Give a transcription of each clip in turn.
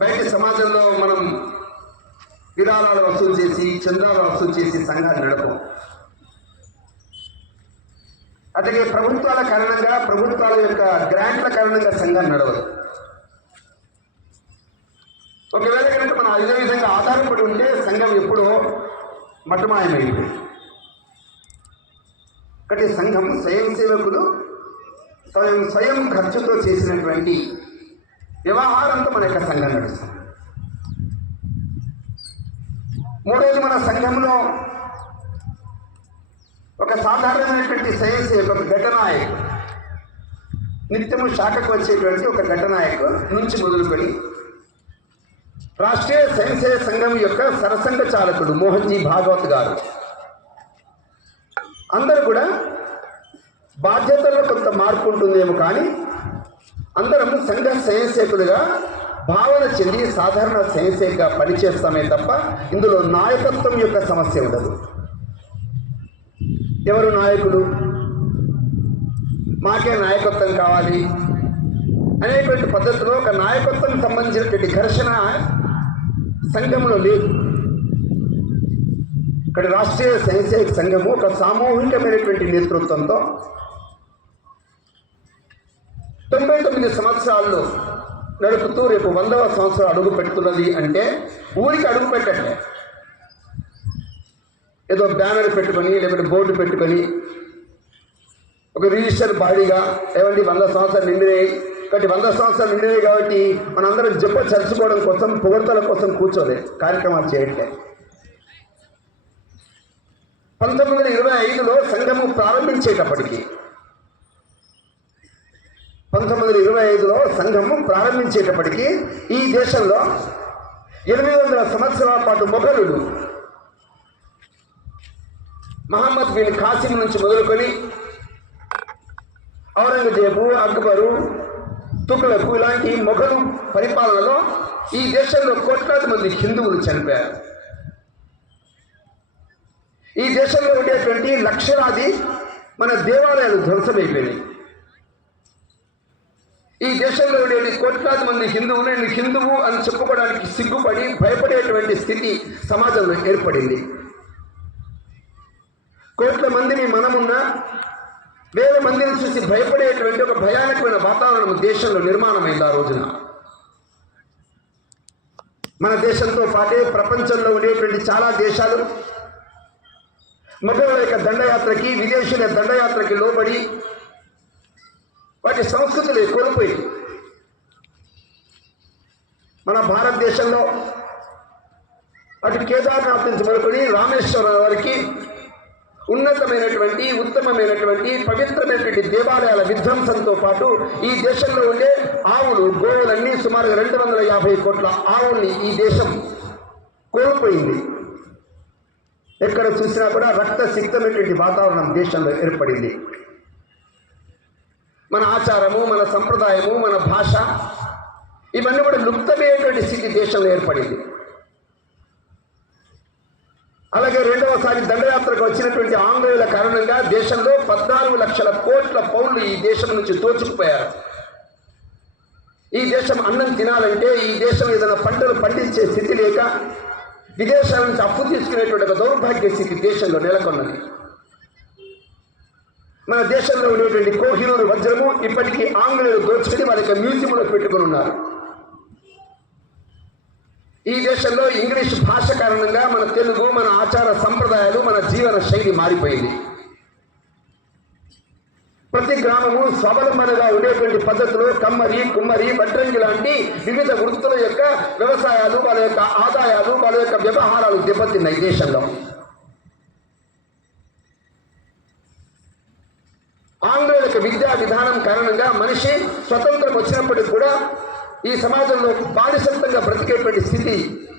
బయట సమాజంలో మనం విరాళాలు వసూలు చేసి చందాలు వసూలు చేసి సంఘాలు నడపం. అట్లాగే ప్రభుత్వాల కారణంగా ప్రభుత్వాల యొక్క గ్రాంట్ల కారణంగా సంఘాలు నడవదు. ఒకవేళ కనుక మనం అదే విధంగా ఆధారపడి ఉంటే సంఘం ఎప్పుడో మటుమాయమైంది. కాబట్టి సంఘం స్వయం సేవకులు స్వయం ఖర్చుతో చేసినటువంటి వ్యవహారంతో మన యొక్క సంఘం నడుస్తుంది. మూడోది, మన సంఘంలో ఒక సాధారణమైనటువంటి స్వయం సేవకు ఘటనాయకు, నిత్యము శాఖకు వచ్చేటువంటి ఒక ఘటనాయకు నుంచి మొదలుకొని రాష్ట్రీయ స్వయం సేవక సంఘం యొక్క సరసంఘ చాలకుడు మోహన్జీ భాగవత్ గారు అందరూ కూడా బాధ్యతల్లో కొంత మార్పు ఉంటుందేమో, కానీ అందరం సంఘ స్వయం సేవకులుగా భావన చెంది సాధారణ స్వయం సేవకుగా పనిచేస్తామే తప్ప ఇందులో నాయకత్వం యొక్క సమస్య ఉండదు. ఎవరు నాయకుడు, మాకే నాయకత్వం కావాలి అనేటువంటి పద్ధతిలో ఒక నాయకత్వం సంబంధించినటువంటి ఘర్షణ సంఘంలో లేదు. ఇక్కడ రాష్ట్రీయ స్వయం సేవక సంఘము ఒక సామూహికమైనటువంటి నేతృత్వంతో 99 సంవత్సరాల్లో నడుపుతూ రేపు 100వ సంవత్సరం అడుగు పెడుతున్నది అంటే ఊరికి అడుగు పెట్టండి. ఏదో బ్యానర్ పెట్టుకొని లేకపోతే బోర్డు పెట్టుకొని ఒక రిజిస్టర్ బాడీగా ఏమండి 100 సంవత్సరాలు నిండినాయి కాబట్టి 100 సంవత్సరాలు నిండినాయి కాబట్టి మనందరం జబ్బ చరుచుకోవడం కోసం పొగడ్తల కోసం కూర్చోలే కార్యక్రమాలు చేయట్లే. 1925లో సంఘము ప్రారంభించేటప్పటికి 1925లో సంఘము ప్రారంభించేటప్పటికి ఈ దేశంలో 800 సంవత్సరాల పాటు మొఘలులు మహమ్మద్ బిన్ ఖాసిం నుంచి మొదలుకొని ఔరంగజేబు, అక్బరు, తుగ్లక్ ఇలాంటి మొఘలు పరిపాలనలో ఈ దేశంలో కోట్లాది మంది హిందువులు చనిపోయారు. ఈ దేశంలో ఉండేటువంటి లక్షలాది మన దేవాలయాలు ధ్వంసమైపోయినాయి. ఈ దేశంలో ఉండే కోట్లాది మంది హిందువులు నేను హిందువు అని చెప్పుకోవడానికి సిగ్గుపడి భయపడేటువంటి స్థితి సమాజంలో ఏర్పడింది. కోట్ల మందిని మనమున్నా వేల మందిని చూసి భయపడేటువంటి ఒక భయానకమైన వాతావరణం దేశంలో నిర్మాణమైంది ఆ రోజున. మన దేశంతో పాటే ప్రపంచంలో ఉండేటువంటి చాలా దేశాలు మొఘలుల యొక్క దండయాత్రకి, విదేశీయుల దండయాత్రకి లోబడి వాటి సంస్కృతులు కోల్పోయి మన భారతదేశంలో అటు కేదార్నాథ్ నుంచి మొదలుకొని రామేశ్వరం వరకు ఉన్నతమైనటువంటి ఉత్తమమైనటువంటి పవిత్రమైనటువంటి దేవాలయాల విధ్వంసంతో పాటు ఈ దేశంలో ఉండే ఆవులు, గోవులన్నీ సుమారుగా 250 కోట్ల ఆవుల్ని ఈ దేశం కోల్పోయింది. ఎక్కడ చూసినా కూడా రక్తసిక్తమైనటువంటి వాతావరణం దేశంలో ఏర్పడింది. మన ఆచారము, మన సంప్రదాయము, మన భాష ఇవన్నీ కూడా లుప్తమైనటువంటి స్థితి దేశంలో ఏర్పడింది. అలాగే రెండవసారి దండయాత్రకు వచ్చినటువంటి ఆంగ్లేయుల కారణంగా దేశంలో 14 లక్షల కోట్ల పౌండ్లు ఈ దేశం నుంచి దోచుకుపోయారు. ఈ దేశం అన్నం తినాలంటే, ఈ దేశం ఏదైనా పంటలు పండించే స్థితి లేక విదేశాల నుంచి అప్పు తీసుకునేటువంటి ఒక దౌర్భాగ్య స్థితి దేశంలో నెలకొన్నది. మన దేశంలో ఉండేటువంటి కోహినూరు వజ్రము ఇప్పటికీ ఆంగ్లేయులు దోచుకుని వాళ్ళ యొక్క మ్యూజియంలో పెట్టుకుని ఉన్నారు. ఈ దేశంలో ఇంగ్లీష్ భాష కారణంగా మన తెలుగు, మన ఆచార సంప్రదాయాలు, మన జీవన శైలి మారిపోయింది. ప్రతి గ్రామము స్వావలంబనగా ఉండేటువంటి పద్ధతులు కమ్మరి, కుమ్మరి, వడ్రంగి లాంటి వివిధ వృత్తుల యొక్క వ్యవసాయాలు, వాళ్ళ యొక్క ఆదాయాలు, వాళ్ళ యొక్క వ్యవహారాలు దెబ్బతిన్నాయి దేశంలో. ఆంగ్లేయుల యొక్క విద్యా విధానం కారణంగా మనిషి స్వతంత్రం వచ్చినప్పటికీ కూడా ఈ సమాజంలో బానిసత్వంగా బ్రతికేటువంటి స్థితి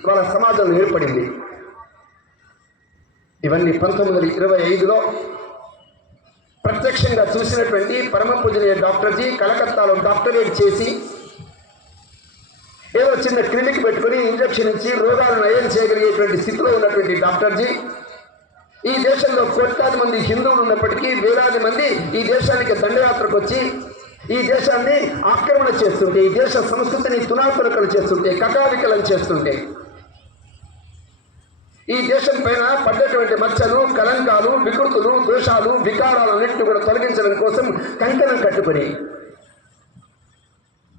వాళ్ళ సమాజంలో ఏర్పడింది. ఇవన్నీ 1925లో ప్రత్యక్షంగా చూసినటువంటి పరమ పూజనీయ డాక్టర్జీ కలకత్తాలో డాక్టరేట్ చేసి ఏదో చిన్న క్లినిక్ పెట్టుకుని ఇంజక్షన్ ఇచ్చి రోగాలు నయం చేయగలిగేటువంటి స్థితిలో ఉన్నటువంటి డాక్టర్జీ ఈ దేశంలో కోట్లాది మంది హిందువులు ఉన్నప్పటికీ వేలాది మంది ఈ దేశానికి దండయాత్రకు వచ్చి ఈ దేశాన్ని ఆక్రమణ చేస్తుంటే, ఈ దేశ సంస్కృతిని తునాతునకలు చేస్తుంటే, కకావికలం చేస్తుంటే, ఈ దేశం పైన పడ్డటువంటి మచ్చలు, కలంకాలు, వికృతులు, దోషాలు, వికారాలు అన్నింటినీ కూడా తొలగించడం కోసం కంకణం కట్టుకుని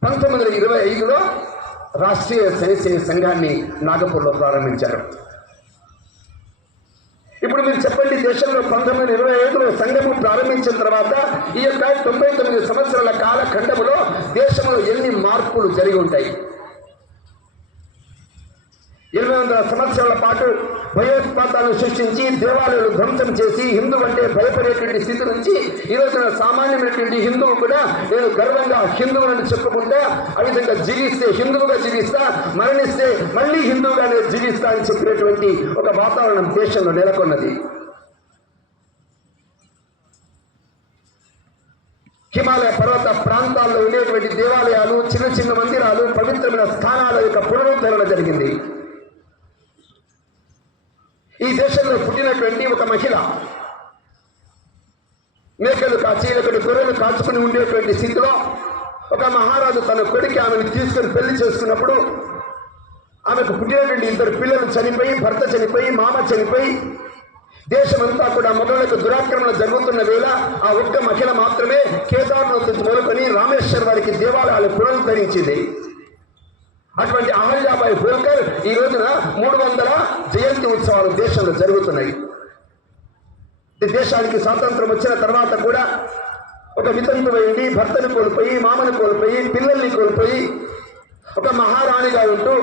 1925లో రాష్ట్రీయ స్వయం సంఘాన్ని నాగపూర్లో ప్రారంభించారు. ఇప్పుడు మీరు చెప్పండి, దేశంలో 1925లో సంఘము ప్రారంభించిన తర్వాత ఈ యొక్క 99 సంవత్సరాల కాలఖండములో దేశంలో ఎన్ని మార్పులు జరిగి ఉంటాయి? 800 సంవత్సరాల పాటు భయోత్పాతాలను సృష్టించి దేవాలయాలు ధ్వంసం చేసి హిందూ అంటే భయపడేటువంటి స్థితి నుంచి ఈ రోజున సామాన్యమైనటువంటి హిందువు కూడా నేను గర్వంగా హిందువులను చెప్పుకుంటా, ఆ విధంగా జీవిస్తే హిందువుగా జీవిస్తా, మరణిస్తే మళ్ళీ హిందువుగానే జీవిస్తా అని చెప్పినటువంటి ఒక వాతావరణం దేశంలో నెలకొన్నది. హిమాలయ పర్వత ప్రాంతాల్లో ఉండేటువంటి దేవాలయాలు, చిన్న చిన్న మందిరాలు, పవిత్రమైన స్థానాల యొక్క పునరుద్ధరణ జరిగింది. ఈ దేశంలో పుట్టినటువంటి ఒక మహిళ మేకలు కాచి లేకపోతే గొర్రెలు కాచుకుని ఉండేటువంటి స్థితిలో ఒక మహారాజు తన కొడుకు ఆమెను తీసుకుని పెళ్లి చేసుకున్నప్పుడు ఆమెకు పుట్టినటువంటి 2 పిల్లలు చనిపోయి, భర్త చనిపోయి, మామ చనిపోయి, దేశమంతా కూడా మొదలకు దురాక్రమణ జరుగుతున్న వేళ ఆ ఒక్క మహిళ మాత్రమే కేదార్నాథ్ మొదలుకొని రామేశ్వర్ వారికి దేవాలయాలు పునరుద్ధరించింది. అటువంటి అహల్యాబాయి హోల్కర్ ఈ రోజున 300 జయంతి ఉత్సవాలు దేశంలో జరుగుతున్నాయి. దేశానికి స్వాతంత్రం వచ్చిన తర్వాత కూడా ఒక వితంతువైంది, భర్తను కోల్పోయి, మామను కోల్పోయి, పిల్లల్ని కోల్పోయి ఒక మహారాణిగా ఉంటూ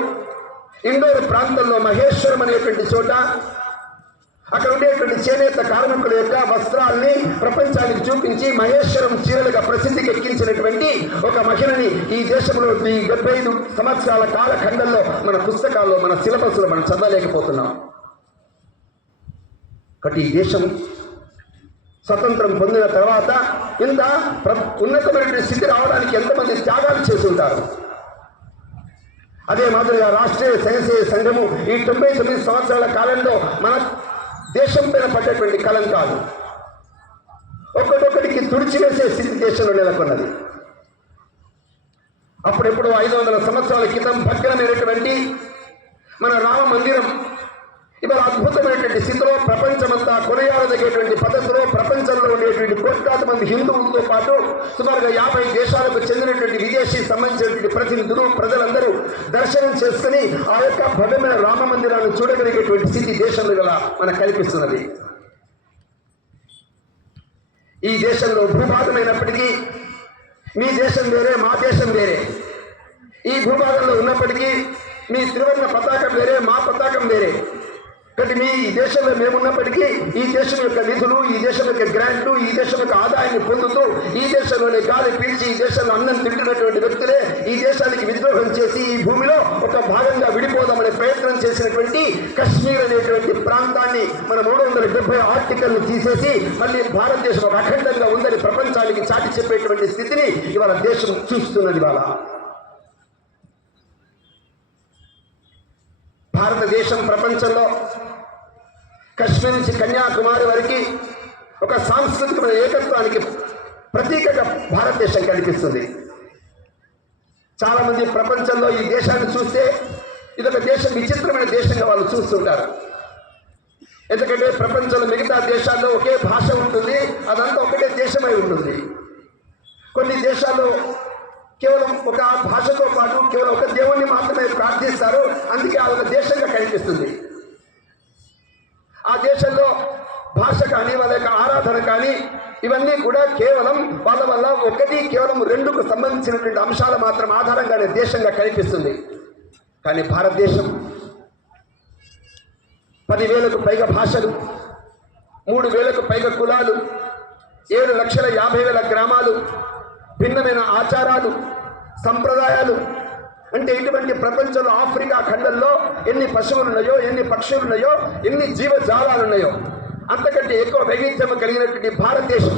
ఇండోర్ ప్రాంతంలో మహేశ్వరం అనేటువంటి చోట అక్కడ ఉండేటువంటి చేనేత కార్మికుల యొక్క వస్త్రాల్ని ప్రపంచానికి చూపించి మహేశ్వరం చీరలుగా ప్రసిద్ధికి ఎక్కించినటువంటి ఒక మహిళని ఈ దేశంలో ఈ 75 సంవత్సరాల కాలఖండంలో మన పుస్తకాల్లో, మన సిలబస్లో మనం చదవలేకపోతున్నాం. కాబట్టి ఈ దేశం స్వతంత్రం పొందిన తర్వాత ఇంత ఉన్నతమైనటువంటి స్థితి రావడానికి ఎంతమంది త్యాగాలు చేసి ఉంటారు. అదే మాదిరిగా రాష్ట్రీయ స్వయం సంఘము ఈ 99 సంవత్సరాల కాలంలో మన దేశం పైన పడ్డటువంటి కలంకాలు ఒక్కొక్కటికి తుడిచివేసే స్థితి దేశంలో నెలకొన్నది. అప్పుడెప్పుడు 500 సంవత్సరాల క్రితం భగ్నమైనటువంటి మన రామ మందిరం ఇవాళ అద్భుతమైనటువంటి స్థితిలో ప్రపంచమంతా కొనయాడదగేటువంటి పద్ధతిలో ప్రపంచంలో ఉండేటువంటి కోట్లాది మంది హిందువులతో పాటు సుమారుగా 50 దేశాలకు చెందినటువంటి విదేశీ సంబంధించినటువంటి ప్రతినిధులు, ప్రజలందరూ దర్శనం చేసుకుని ఆ యొక్క భవ్యమైన రామ మందిరాన్ని చూడగలిగేటువంటి స్థితి దేశంలో గల మనకు కల్పిస్తున్నది. ఈ దేశంలో భూభాగమైనప్పటికీ మీ దేశం వేరే, మా దేశం వేరే. ఈ భూభాగంలో ఉన్నప్పటికీ మీ త్రివర్ణ పతాకం వేరే, మా పతాకం వేరే. కాబట్టి మీ దేశంలో మేమున్నప్పటికీ ఈ దేశం యొక్క నిధులు, ఈ దేశం యొక్క గ్రాంట్లు, ఈ దేశం యొక్క ఆదాయాన్ని పొందుతూ ఈ దేశంలోనే గాలి పీల్చి ఈ దేశంలో అన్నం తింటున్నటువంటి వ్యక్తులే ఈ దేశానికి విద్రోహం చేసి ఈ భూమిలో ఒక భాగంగా విడిపోదామనే ప్రయత్నం చేసినటువంటి కశ్మీర్ అనేటువంటి ప్రాంతాన్ని మన 370 ఆర్టికల్ను తీసేసి మళ్ళీ భారతదేశం ఒక అఖండంగా ఉందని ప్రపంచానికి చాటి చెప్పేటువంటి స్థితిని ఇవాళ దేశం చూస్తున్నది. ఇవాళ భారతదేశం ప్రపంచంలో కశ్మీర్ నుంచి కన్యాకుమారి వరకు ఒక సాంస్కృతికమైన ఏకత్వానికి ప్రతీకగా భారతదేశం కనిపిస్తుంది. చాలామంది ప్రపంచంలో ఈ దేశాన్ని చూస్తే ఇదొక దేశం విచిత్రమైన దేశంగా వాళ్ళు చూస్తుంటారు. ఎందుకంటే ప్రపంచంలో మిగతా దేశాల్లో ఒకే భాష ఉంటుంది, అదంతా ఒకటే దేశమై ఉంటుంది. కొన్ని దేశాల్లో కేవలం ఒక భాషతో పాటు కేవలం ఒక దేవుణ్ణి మాత్రమే ప్రార్థిస్తారు, అందుకే ఆ ఒక దేశంగా కనిపిస్తుంది. ఆ దేశంలో భాష కానీ వాళ్ళ యొక్క ఆరాధన కానీ ఇవన్నీ కూడా కేవలం వాళ్ళ వల్ల కేవలం 2కు సంబంధించినటువంటి అంశాలు మాత్రం ఆధారంగానే దేశంగా కనిపిస్తుంది. కానీ భారతదేశం 10,000కు పైగా భాషలు, 3,000కు పైగా కులాలు, 7,50,000 గ్రామాలు, భిన్నమైన ఆచారాలు, సంప్రదాయాలు. అంటే ఇటువంటి ప్రపంచంలో ఆఫ్రికా ఖండంలో ఎన్ని పశువులు ఉన్నాయో, ఎన్ని పక్షులు ఉన్నాయో, ఎన్ని జీవజాలాలు ఉన్నాయో అంతకంటే ఎక్కువ వైవిధ్యం కలిగినటువంటి భారతదేశం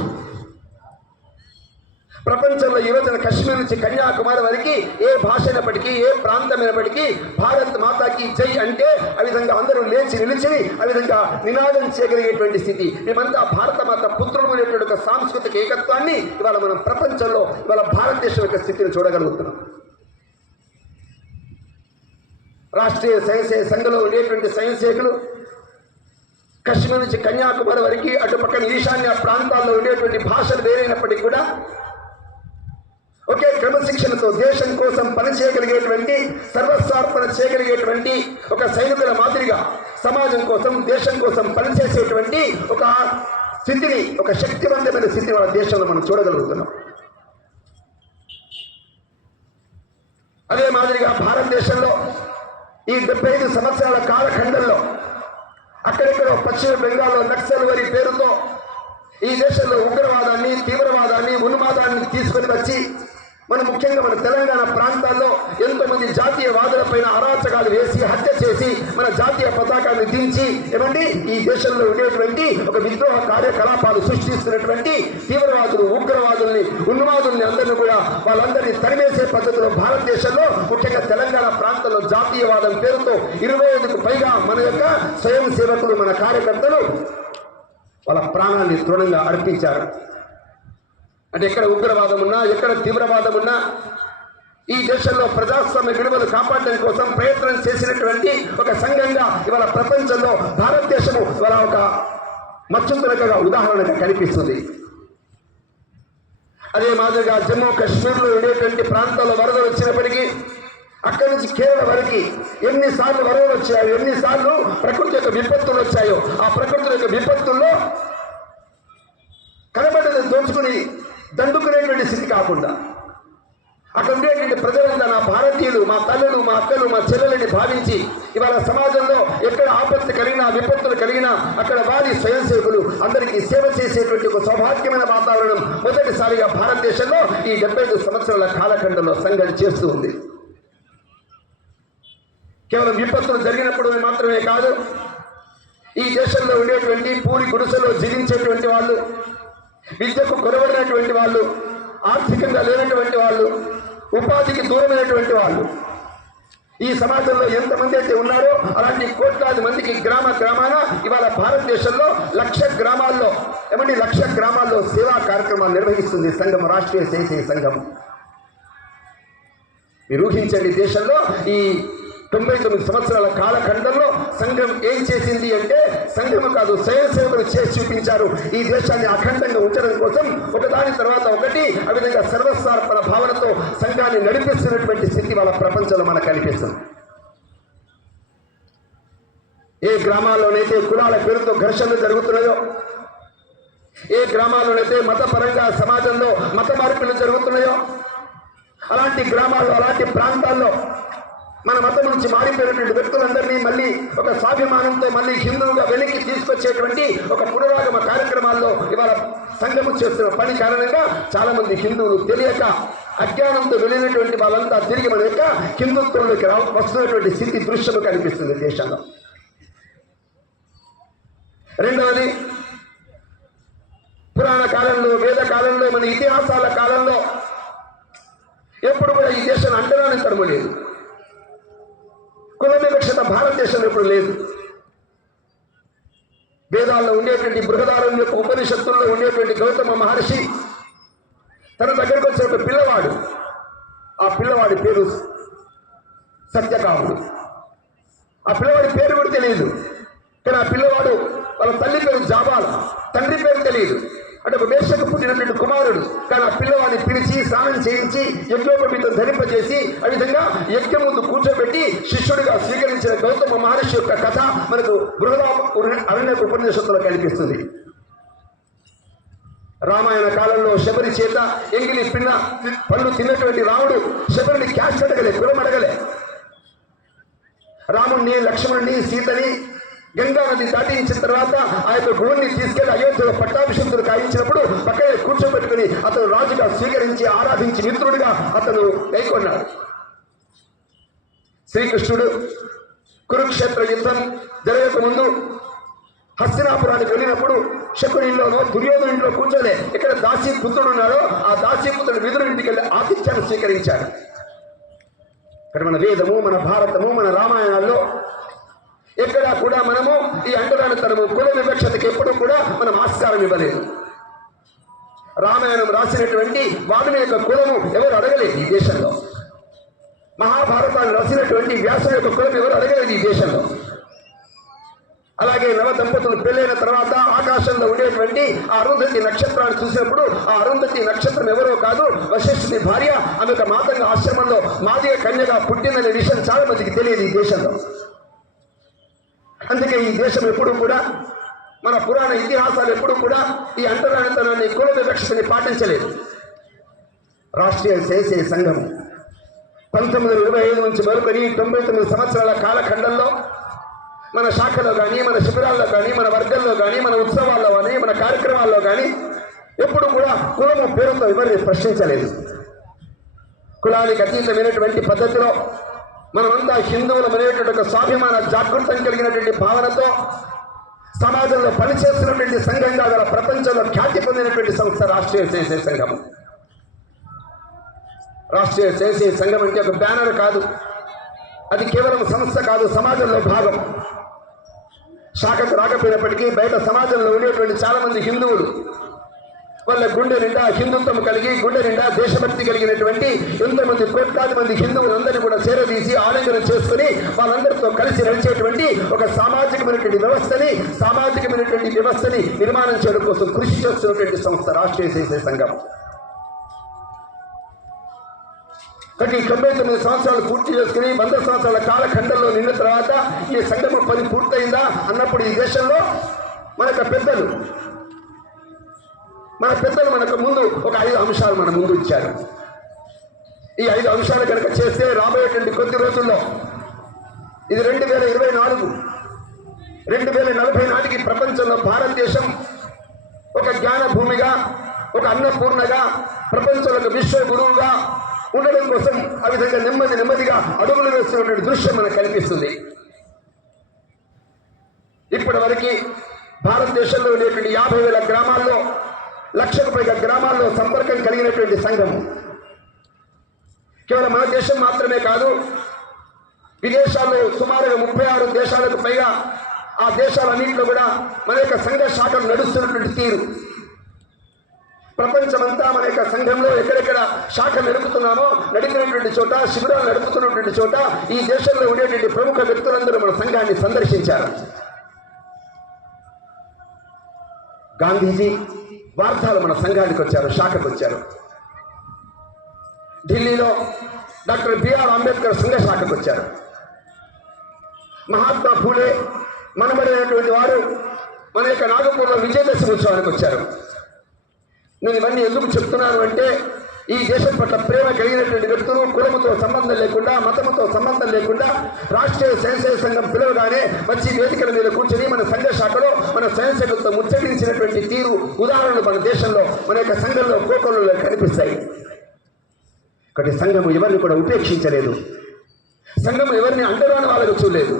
ప్రపంచంలో ఈ రోజున కాశ్మీర్ నుంచి కన్యాకుమారి వరకు ఏ భాష అయినప్పటికీ, ఏ ప్రాంతమైనప్పటికీ భారత్ మాతాకి జై అంటే ఆ విధంగా అందరూ లేచి నిలిచి ఆ విధంగా నినాదం చేయగలిగేటువంటి స్థితి. మేమంతా భారత మాత పుత్రులు అనేటువంటి ఒక సాంస్కృతిక ఏకత్వాన్ని ఇవాళ మనం ప్రపంచంలో ఇవాళ భారతదేశం యొక్క స్థితిని చూడగలుగుతున్నాం. రాష్ట్రీయ స్వయంసేవక సంఘంలో ఉండేటువంటి స్వయంసేవకులు కాశ్మీర్ నుంచి కన్యాకుమారి వరకు అటు పక్కన ఈశాన్య ప్రాంతాల్లో ఉండేటువంటి భాషలు వేరైనప్పటికీ కూడా ఒకే క్రమశిక్షణతో దేశం కోసం పనిచేయగలిగేటువంటి, సర్వస్వార్పణ చేయగలిగేటువంటి ఒక సైనికుల మాదిరిగా సమాజం కోసం, దేశం కోసం పనిచేసేటువంటి ఒక స్థితిని, ఒక శక్తివంతమైన స్థితిని మన దేశంలో మనం చూడగలుగుతున్నాం. అదే మాదిరిగా భారతదేశంలో ఈ 75 సంవత్సరాల కాలఖండంలో అక్కడెక్కడో పశ్చిమ బెంగాల్లో నక్సల్వరీ పేరుతో ఈ దేశంలో ఉగ్రవాదాన్ని, తీవ్రవాదాన్ని, ఉన్మాదాన్ని తీసుకొని వచ్చి మనం ముఖ్యంగా మన తెలంగాణ ప్రాంతాల్లో ఎంతోమంది జాతీయవాదులపైన అరాచకాలు వేసి హత్య చేసి మన జాతీయ పతాకాన్ని దించి ఏమండి ఈ దేశంలో ఉండేటువంటి ఒక విద్రోహ కార్యకలాపాలు సృష్టిస్తున్నటువంటి తీవ్రవాదులు, ఉగ్రవాదుల్ని, ఉన్మాదుల్ని అందరినీ కూడా వాళ్ళందరినీ తరిమేసే పద్ధతిలో భారతదేశంలో ముఖ్యంగా తెలంగాణ ప్రాంతంలో జాతీయవాదం పేరుతో 25కు పైగా మన యొక్క స్వయం సేవకులు, మన కార్యకర్తలు వాళ్ళ ప్రాణాన్ని తృణంగా అర్పించారు. అంటే ఎక్కడ ఉగ్రవాదం ఉన్నా, ఎక్కడ తీవ్రవాదం ఉన్నా ఈ దేశంలో ప్రజాస్వామ్య విలువలు కాపాడడం కోసం ప్రయత్నం చేసినటువంటి ఒక సంఘంగా ఇవాళ ప్రపంచంలో భారతదేశము ఇవాళ ఒక మచ్చుతునకగా ఉదాహరణగా కనిపిస్తుంది. అదే మాదిరిగా జమ్మూ కాశ్మీర్లో ఉండేటువంటి ప్రాంతాల్లో వరదలు వచ్చినప్పటికీ అక్కడి నుంచి కేరళ వరకు ఎన్నిసార్లు వరదలు వచ్చాయో, ఎన్నిసార్లు ప్రకృతి యొక్క విపత్తులు వచ్చాయో, ఆ ప్రకృతి యొక్క విపత్తుల్లో కనబడ్డది దోచుకుని దండుకునేటువంటి స్థితి కాకుండా అక్కడ ఉండేటువంటి ప్రజలంతా నా భారతీయులు, మా తల్లులు, మా అక్కలు, మా చెల్లెలని భావించి ఇవాళ సమాజంలో ఎక్కడ ఆపత్తి కలిగినా, విపత్తులు కలిగినా అక్కడ వారి స్వయం సేవకులు అందరికీ సేవ చేసేటువంటి ఒక సౌభాగ్యమైన వాతావరణం మొదటిసారిగా భారతదేశంలో ఈ 75 సంవత్సరాల కాలఖండంలో సంఘటన చేస్తూ ఉంది. కేవలం విపత్తులు జరిగినప్పుడు మాత్రమే కాదు, ఈ దేశంలో ఉండేటువంటి పూరి గుడిసెలో జీవించేటువంటి వాళ్ళు, విద్యకు కొరవడినటువంటి వాళ్ళు, ఆర్థికంగా లేనటువంటి వాళ్ళు, ఉపాధికి దూరమైనటువంటి వాళ్ళు ఈ సమాజంలో ఎంతమంది అయితే ఉన్నారో అలాంటి కోట్లాది మందికి గ్రామాన ఇవాళ భారతదేశంలో 1,00,000 గ్రామాల్లో 1,00,000 గ్రామాల్లో సేవా కార్యక్రమాలు నిర్వహిస్తుంది సంఘం, రాష్ట్రీయ స్వయంసేవక సంఘం. మీరు ఊహించండి, దేశంలో ఈ 99 సంవత్సరాల కాలఖండంలో సంఘం ఏం చేసింది అంటే, సంఘం కాదు స్వయం సేవకులు చేసి చూపించారు. ఈ దేశాన్ని అఖండంగా ఉంచడం కోసం ఒకదాని తర్వాత ఒకటి ఆ విధంగా సర్వస్వార్పణ భావనతో సంఘాన్ని నడిపిస్తున్నటువంటి స్థితి వాళ్ళ ప్రపంచంలో మనకు కనిపిస్తుంది. ఏ గ్రామాల్లోనైతే కులాల పేరుతో ఘర్షణలు జరుగుతున్నాయో, ఏ గ్రామాల్లోనైతే మతపరంగా సమాజంలో మత మార్పులు జరుగుతున్నాయో, అలాంటి గ్రామాల్లో, అలాంటి ప్రాంతాల్లో మన మతం నుంచి మారిపోయినటువంటి వ్యక్తులందరినీ మళ్ళీ ఒక స్వాభిమానంతో మళ్ళీ హిందువుగా వెనక్కి తీసుకొచ్చేటువంటి ఒక పునరాగమ కార్యక్రమాల్లో ఇవాళ సంఘము చేస్తున్న పని కారణంగా చాలా మంది హిందువులు తెలియక, అజ్ఞానంతో వెళ్ళినటువంటి వాళ్ళంతా తిరిగి మన యొక్క హిందుత్వంలోకి వస్తున్నటువంటి స్థితి దృశ్యము కనిపిస్తుంది దేశంలో. రెండవది, పురాణ కాలంలో, వేద కాలంలో, మన ఇతిహాసాల కాలంలో ఎప్పుడు కూడా ఈ దేశాన్ని అంటరాని తరము లేదు. కుల వివక్షత భారతదేశంలో ఎప్పుడు లేదు. వేదాల్లో ఉండేటువంటి బృహదారణ్య యొక్క ఉపనిషత్తుల్లో ఉండేటువంటి గౌతమ మహర్షి తన దగ్గరకు వచ్చే ఒక పిల్లవాడు, ఆ పిల్లవాడి పేరు సత్యకాముడు. ఆ పిల్లవాడి పేరు కూడా తెలియదు, కానీ ఆ పిల్లవాడు వాళ్ళ తల్లి పేరు జాబాల, తండ్రి పేరు తెలియదు. అంటే ఒక వేశ్యకు పుట్టినటువంటి కుమారుడు, కానీ ఆ పిల్లవాడిని పిలిచి స్నానం చేయించి యజ్ఞోపవీతం ధరింపజేసి ఆ విధంగా యజ్ఞం ముందు కూర్చోబెట్టి శిష్యుడిగా స్వీకరించిన గౌతమ మహర్షి యొక్క కథ మనకు అరణ్య ఉపనిషత్తులో కనిపిస్తుంది. రామాయణ కాలంలో శబరి చేత ఎంగిలి పళ్ళు తిన్నటువంటి రాముడు శబరిని క్యాస్ట్ అడగలే, కులం అడగలే. రాముణ్ణి, లక్ష్మణుణ్ణి, సీతని గంగా నది దాటించిన తర్వాత ఆ యొక్క భూమిని తీసుకెళ్లి అయోధ్యలో పట్టాభిషేకులు కాయించినప్పుడు పక్కనే కూర్చోబెట్టుకుని అతను రాజుగా స్వీకరించి ఆరాధించి మిత్రుడిగా అతను గైకొన్నాడు. శ్రీకృష్ణుడు కురుక్షేత్ర యుద్ధం జరగక ముందు హస్తినాపురానికి వెళ్ళినప్పుడు శకుని ఇంట్లోనో దుర్యోధను ఇంట్లో కూర్చోలే. ఇక్కడ దాసీపుత్రుడు ఉన్నాడో ఆ దాసీపుత్రుడు విదురుని ఇంటికి వెళ్ళి ఆతిథ్యాన్ని స్వీకరించాడు. ఇక్కడ మన వేదము, మన భారతము, మన రామాయణాల్లో ఎక్కడా కూడా మనము ఈ అంటరానితనము, కుల వివక్షతకి ఎప్పుడూ కూడా మనం ఆస్కారం ఇవ్వలేదు. రామాయణం రాసినటువంటి వాడిని యొక్క కులము ఎవరు అడగలేదు ఈ దేశంలో. మహాభారతాన్ని రాసినటువంటి వ్యాస యొక్క కులం ఎవరు అడగలేదు ఈ దేశంలో. అలాగే నవ దంపతులు పెళ్ళైన తర్వాత ఆకాశంలో ఉండేటువంటి ఆ అరుంధతి నక్షత్రాన్ని చూసినప్పుడు ఆ అరుంధతి నక్షత్రం ఎవరో కాదు, వశిష్ఠుని భార్య. ఆమె ఒక మాతంగ ఆశ్రమంలో మాదిగ కన్యగా పుట్టిందనే విషయం చాలా మందికి తెలియదు ఈ దేశంలో. అందుకే ఈ దేశం ఎప్పుడు కూడా, మన పురాణ ఇతిహాసాలు ఎప్పుడు కూడా ఈ అంటరానితనాన్ని, కుల వివక్షతని పాటించలేదు. రాష్ట్రీయ స్వయం సంఘం 1925 నుంచి మొదలుకొని 99 సంవత్సరాల కాలఖండంలో మన శాఖలో కానీ, మన శిబిరాల్లో కానీ, మన వర్గంలో కానీ, మన ఉత్సవాల్లో కానీ, మన కార్యక్రమాల్లో కానీ ఎప్పుడు కూడా కులము పేరుతో ఎవరిని ప్రశ్నించలేదు. కులానికి అతీతమైనటువంటి పద్ధతిలో మనమంతా హిందువులు అనేటువంటి ఒక స్వాభిమాన జాగృతం కలిగినటువంటి భావనతో సమాజంలో పనిచేస్తున్నటువంటి సంఘంగా గల ప్రపంచంలో ఖ్యాతి పొందినటువంటి సంస్థ రాష్ట్రీయ స్వయం సంఘం. రాష్ట్రీయ స్వయం సంఘం అంటే ఒక బ్యానర్ కాదు, అది కేవలం సంస్థ కాదు, సమాజంలో భాగం. శాఖకు రాకపోయినప్పటికీ బయట సమాజంలో ఉండేటువంటి చాలా మంది హిందువులు వాళ్ళ గుండె నిండా హిందుత్వం కలిగి, గుండె నిండా దేశభక్తి కలిగినటువంటి ఎంతోమంది కోట్లాది మంది హిందువులందరినీ కూడా చేరదీసి ఆలింగనం చేసుకుని వాళ్ళందరితో కలిసి నడిచేటువంటి ఒక సామాజికమైనటువంటి వ్యవస్థని నిర్మాణం చేయడం కోసం కృషి చేస్తున్నటువంటి సంస్థ రాష్ట్రీయ స్వయం సంఘం. కాబట్టి 99 సంవత్సరాలు పూర్తి చేసుకుని 100 సంవత్సరాల కాలఖండంలో నిన్న తర్వాత ఈ సంఘం పని పూర్తయిందా అన్నప్పుడు ఈ దేశంలో మన పెద్దలు మనకు ముందు ఒక 5 అంశాలు మన ముందు ఇచ్చారు. ఈ 5 అంశాలు కనుక చేస్తే రాబోయేటువంటి కొద్ది రోజుల్లో, ఇది 2024, 2040 నాటికి ప్రపంచంలో భారతదేశం ఒక జ్ఞాన భూమిగా, ఒక అన్నపూర్ణగా, ప్రపంచంలో ఒక విశ్వ గురువుగా ఉండడం కోసం ఆ విధంగా నెమ్మదిగా అడుగులు వేస్తున్నటువంటి దృశ్యం మనకు కనిపిస్తుంది. ఇప్పటి వరకు భారతదేశంలో ఉండేటువంటి 50,000 గ్రామాల్లో, 1,00,000కు పైగా గ్రామాల్లో సంపర్కం కలిగినటువంటి సంఘము. కేవలం మన దేశం మాత్రమే కాదు, విదేశాల్లో సుమారుగా 36 దేశాలకు పైగా ఆ దేశాలన్నింటిలో కూడా మన యొక్క సంఘ శాఖలు నడుస్తున్నటువంటి తీరు, ప్రపంచమంతా మన యొక్క సంఘంలో ఎక్కడెక్కడ శాఖ నడుపుతున్నామో, నడిపినటువంటి చోట, శిబిరాలు నడుపుతున్నటువంటి చోట ఈ దేశంలో ఉండేటువంటి ప్రముఖ వ్యక్తులందరూ మన సంఘాన్ని సందర్శించారు. గాంధీజీ వార్తాలు మన సంఘానికి వచ్చారు, శాఖకు వచ్చారు. ఢిల్లీలో డాక్టర్ బిఆర్ అంబేద్కర్ సంఘ శాఖకు వచ్చారు. మహాత్మా ఫూలే మనబడినటువంటి వారు మన యొక్క నాగపూర్లో విజయదశమి ఉత్సవానికి వచ్చారు. నేను ఇవన్నీ ఎందుకు చెప్తున్నాను అంటే, ఈ దేశం పట్ల ప్రేమ కలిగినటువంటి వ్యక్తులు కులముతో సంబంధం లేకుండా, మతముతో సంబంధం లేకుండా రాష్ట్రీయ స్వయం సంఘం పిలవగానే వచ్చి వేదికల మీద కూర్చొని మన సంఘ శాఖలో మన స్వయం సేవకులతో ముచ్చటించినటువంటి తీరు, ఉదాహరణలు మన దేశంలో, మన యొక్క సంఘంలో కోకొల్లలో కనిపిస్తాయి. ఒకటి, సంఘము ఎవరిని కూడా ఉపేక్షించలేదు. సంఘము ఎవరిని అంటరాని వాళ్ళకు చూడలేదు.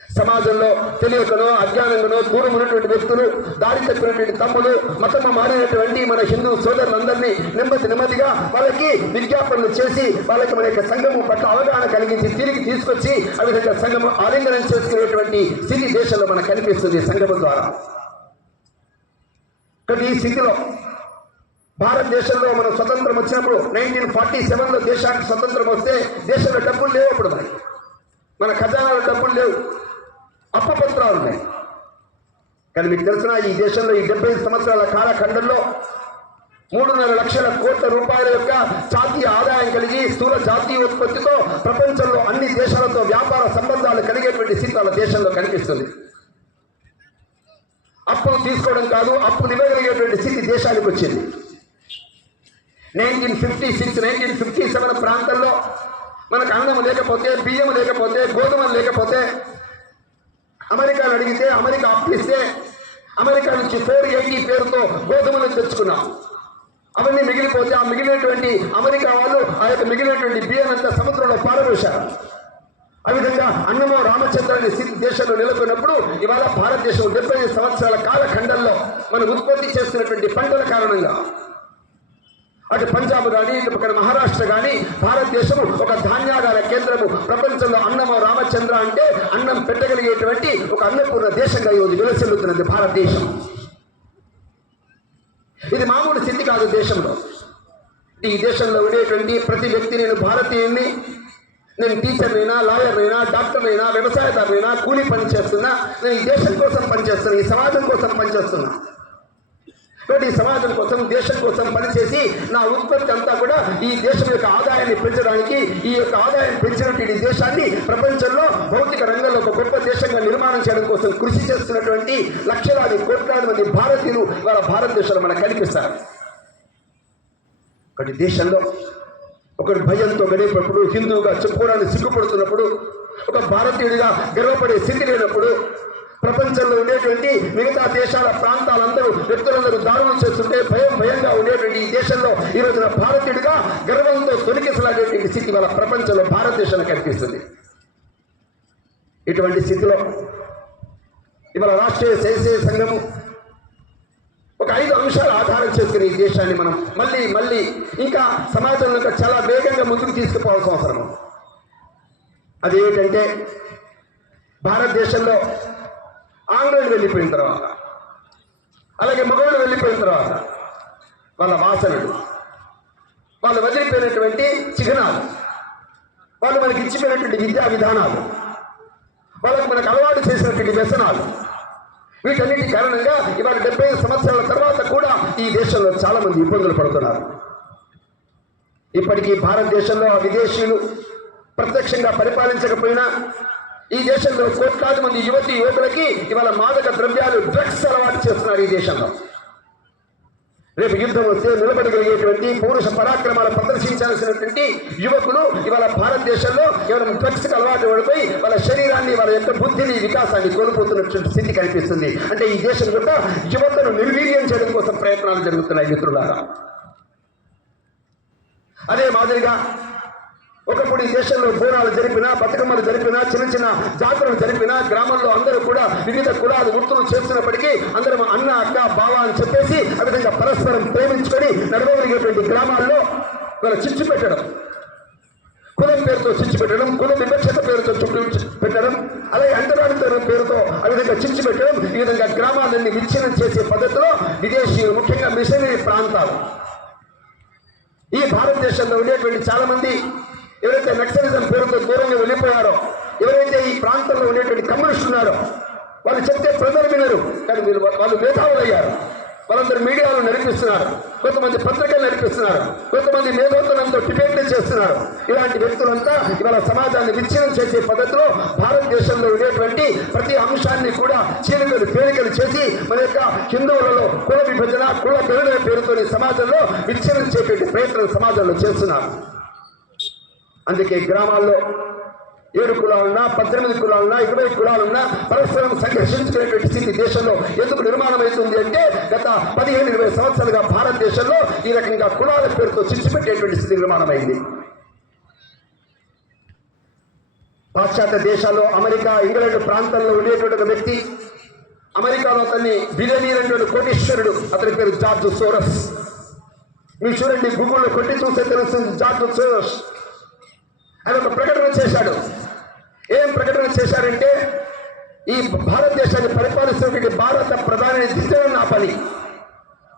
సమాజంలో తెలియకనో అజ్ఞానంగానో దూరం ఉన్నటువంటి వ్యక్తులు, దారి తప్పినటువంటి తమ్ములు, మతము మారినటువంటి మన హిందూ సోదరులందరినీ నెమ్మదిగా వాళ్ళకి విజ్ఞాపనలు చేసి వాళ్ళకి మన యొక్క సంఘము పట్ల అవగాహన కలిగించి తిరిగి తీసుకొచ్చి ఆ విధంగా సంఘము ఆలింగనం చేసుకునేటువంటి స్థితి దేశంలో మనకు కనిపిస్తుంది సంఘము ద్వారా. కాబట్టి ఈ స్థితిలో భారతదేశంలో మనం స్వతంత్రం వచ్చినప్పుడు 1947లో దేశానికి స్వతంత్రం వస్తే దేశంలో డబ్బులు లేవు. అప్పుడు మన ఖజానాలో డబ్బులు లేవు, అప్పపత్రాలు ఉన్నాయి. కానీ మీకు తెలిసిన ఈ దేశంలో ఈ 75 సంవత్సరాల కాలఖండంలో 3.5 లక్షల కోట్ల రూపాయల యొక్క జాతీయ ఆదాయం కలిగి స్థూల జాతీయ ఉత్పత్తితో ప్రపంచంలో అన్ని దేశాలతో వ్యాపార సంబంధాలు కలిగేటువంటి స్థితి మన దేశంలో కనిపిస్తుంది. అప్పులు తీసుకోవడం కాదు, అప్పులు ఇవ్వగలిగేటువంటి స్థితి దేశానికి వచ్చింది. 1956, 1957 ప్రాంతంలో మనకు అన్నం లేకపోతే, బియ్యం లేకపోతే, గోధుమలు లేకపోతే అమెరికాను అడిగితే అమెరికా అప్పిస్తే అమెరికా నుంచి 480 పేరుతో గోధుమలు తెచ్చుకున్నాం. అవన్నీ మిగిలిపోతే ఆ మిగిలినటువంటి అమెరికా వాళ్ళు ఆ యొక్క మిగిలినటువంటి బియ్యం అంతా సముద్రంలో పారబోశారు. ఆ విధంగా అన్నమో రామచంద్ర అనే స్థితి దేశంలో నెలకొన్నప్పుడు ఇవాళ భారతదేశం 75 సంవత్సరాల కాలఖండంలో మనం ఉత్పత్తి చేస్తున్నటువంటి పంటల కారణంగా అటు పంజాబ్ కానీ ఇటు పక్కన మహారాష్ట్ర కానీ భారతదేశం ఒక ధాన్యాగార కేంద్రము. ప్రపంచంలో అన్నమో రామచంద్ర అంటే అన్నం పెట్టగలిగేటువంటి ఒక అన్నపూర్ణ దేశంగా ఈరోజు విలసిల్లుతున్నది భారతదేశం. ఇది మామూలు స్థితి కాదు దేశంలో. ఈ దేశంలో ఉండేటువంటి ప్రతి వ్యక్తి నేను భారతీయుని, నేను టీచర్నైనా, లాయర్నైనా, డాక్టర్నైనా, వ్యవసాయదారునైనా, కూలీ పని చేస్తున్నా, నేను ఈ దేశం కోసం పనిచేస్తున్నా, ఈ సమాజం కోసం పనిచేస్తున్నా. కాబట్టి ఈ సమాజం కోసం, దేశం కోసం పనిచేసి నా ఉత్పత్తి అంతా కూడా ఈ దేశం యొక్క ఆదాయాన్ని పెంచడానికి, ఈ యొక్క ఆదాయం పెంచినటువంటి దేశాన్ని ప్రపంచంలో భౌతిక రంగంలో ఒక గొప్ప దేశంగా నిర్మాణం చేయడం కోసం కృషి చేస్తున్నటువంటి లక్షలాది కోట్లాది మంది భారతీయులు ఇవాళ భారతదేశంలో మనకు కనిపిస్తారు. ఒకటి దేశంలో ఒకటి భయంతో గడిపేటప్పుడు, హిందువుగా చెప్పుకోవడానికి సిగ్గుపడుతున్నప్పుడు, ఒక భారతీయుడిగా గర్వపడే స్థితి లేనప్పుడు, ప్రపంచంలో ఉండేటువంటి మిగతా దేశాల ప్రాంతాలందరూ వ్యక్తులందరూ దారుణం చేస్తుంటే భయంగా ఉండేటువంటి ఈ దేశంలో ఈ రోజున భారతీయుడిగా గర్వంతో తొలగిసలాగేటువంటి స్థితి ఇవాళ ప్రపంచంలో భారతదేశంలో కనిపిస్తుంది. ఇటువంటి స్థితిలో ఇవాళ రాష్ట్రీయ స్వయం సంఘము ఒక 5 అంశాలు ఆధారం చేసుకుని ఈ దేశాన్ని మనం మళ్ళీ ఇంకా సమాజంలో చాలా వేగంగా ముందుకు తీసుకుపోవాల్సిన అవసరం. అదేంటంటే భారతదేశంలో ఆంగ్లేయులు వెళ్ళిపోయిన తర్వాత, అలాగే మగవాళ్ళు వెళ్ళిపోయిన తర్వాత వాళ్ళ వాసనలు, వాళ్ళు వదిలిపోయినటువంటి చిహ్నాలు, వాళ్ళు మనకి ఇచ్చిపోయినటువంటి విద్యా విధానాలు, వాళ్ళకు మనకు అలవాటు చేసినటువంటి వ్యసనాలు, వీటన్నిటి కారణంగా ఇవాళ 75 సంవత్సరాల తర్వాత కూడా ఈ దేశంలో చాలా మంది ఇబ్బందులు పడుతున్నారు. ఇప్పటికీ భారతదేశంలో విదేశీయులు ప్రత్యక్షంగా పరిపాలించకపోయినా ఈ దేశంలో కోట్లాది మంది యువకులకి ఇవాళ మాదక ద్రవ్యాలు, డ్రగ్స్ అలవాటు చేస్తున్నారు ఈ దేశంలో. రేపు యుద్ధం వస్తే నిలబడగలిగేటువంటి పౌరుష పరాక్రమాలు ప్రదర్శించాల్సినటువంటి యువకులు ఇవాళ భారతదేశంలో ఎవరైనా డ్రగ్స్కి అలవాటు పడిపోయి వాళ్ళ శరీరాన్ని, వాళ్ళ యొక్క బుద్ధిని, వికాసాన్ని కోల్పోతున్నటువంటి స్థితి కనిపిస్తుంది. అంటే ఈ దేశం యొక్క యువతను నిర్వీర్యం చేయడం కోసం ప్రయత్నాలు జరుగుతున్నాయి మిత్రులారా. అదే మాదిరిగా ఒకప్పుడు ఈ దేశంలో బోనాలు జరిపినా, బతుకమ్మలు జరిపినా, చిన్న చిన్న జాతరలు జరిపినా, గ్రామంలో అందరూ కూడా వివిధ కులాలు వృత్తులు చేస్తున్నప్పటికీ అందరం అన్న, అక్క, బావ అని చెప్పేసి ఆ విధంగా పరస్పరం ప్రేమించుకొని నడవగలిగేటువంటి గ్రామాల్లో వాళ్ళ చిచ్చు పెట్టడం, కులం పేరుతో చిచ్చు పెట్టడం, కుల వివక్షత పేరుతో చుట్టూ పెట్టడం, అలాగే అంటరానితనం పేరుతో ఆ విధంగా చిచ్చు పెట్టడం, ఈ విధంగా గ్రామాలన్నీ విచ్ఛిన్నం చేసే పద్ధతిలో విదేశీయులు, ముఖ్యంగా మిషనరీ ప్రాంతాలు, ఈ భారతదేశంలో ఉండేటువంటి చాలా మంది ఎవరైతే నక్సలిజం పేరుతో దూరంగా వెళ్ళిపోయారో, ఎవరైతే ఈ ప్రాంతంలో ఉండేటువంటి కమ్యూనిస్టులు ఉన్నారో వాళ్ళు చెప్తే ప్రజలు వినరు, కానీ వాళ్ళు మేధావులు అయ్యారు. వాళ్ళందరూ మీడియాలో నడిపిస్తున్నారు, కొంతమంది పత్రికలు నడిపిస్తున్నారు, కొంతమంది మేధోత్తరంతో డిబేట్లు చేస్తున్నారు. ఇలాంటి వ్యక్తులంతా ఇవాళ సమాజాన్ని విచ్ఛిన్నం చేసే పద్ధతిలో భారతదేశంలో ఉండేటువంటి ప్రతి అంశాన్ని కూడా చీలికలు పేలికలు చేసి మన యొక్క హిందువులలో కుల విభజన, కుల గణన పేరుతో సమాజంలో విచ్ఛిన్నం చేసే ప్రయత్నం సమాజంలో చేస్తున్నారు. అందుకే గ్రామాల్లో 7 కులాలున్నా, 18 కులాలున్నా, 20 కులాలున్నా పరస్పరం సంఘర్షించుకునేటువంటి స్థితి దేశంలో ఎందుకు నిర్మాణం అవుతుంది అంటే గత 15-20 సంవత్సరాలుగా భారతదేశంలో ఈ రకంగా కులాల పేరుతో చిచ్చు పెట్టేటువంటి స్థితి నిర్మాణమైంది. పాశ్చాత్య దేశాల్లో అమెరికా, ఇంగ్లాండ్ ప్రాంతంలో ఉండేటువంటి ఒక వ్యక్తి, అమెరికాలో అతన్ని బిలియనీర్ అనేటువంటి కోటీశ్వరుడు, అతని పేరు జార్జ్ సోరస్. మీరు చూడండి, గూగుల్లో కొట్టి చూస్తే తెలుస్తుంది. జార్జ్ సోరస్ ఆయన ఒక ప్రకటన చేశాడు. ఏం ప్రకటన చేశారంటే, ఈ భారతదేశాన్ని పరిపాలిస్తున్నటువంటి భారత ప్రధాని దించడం నా పని.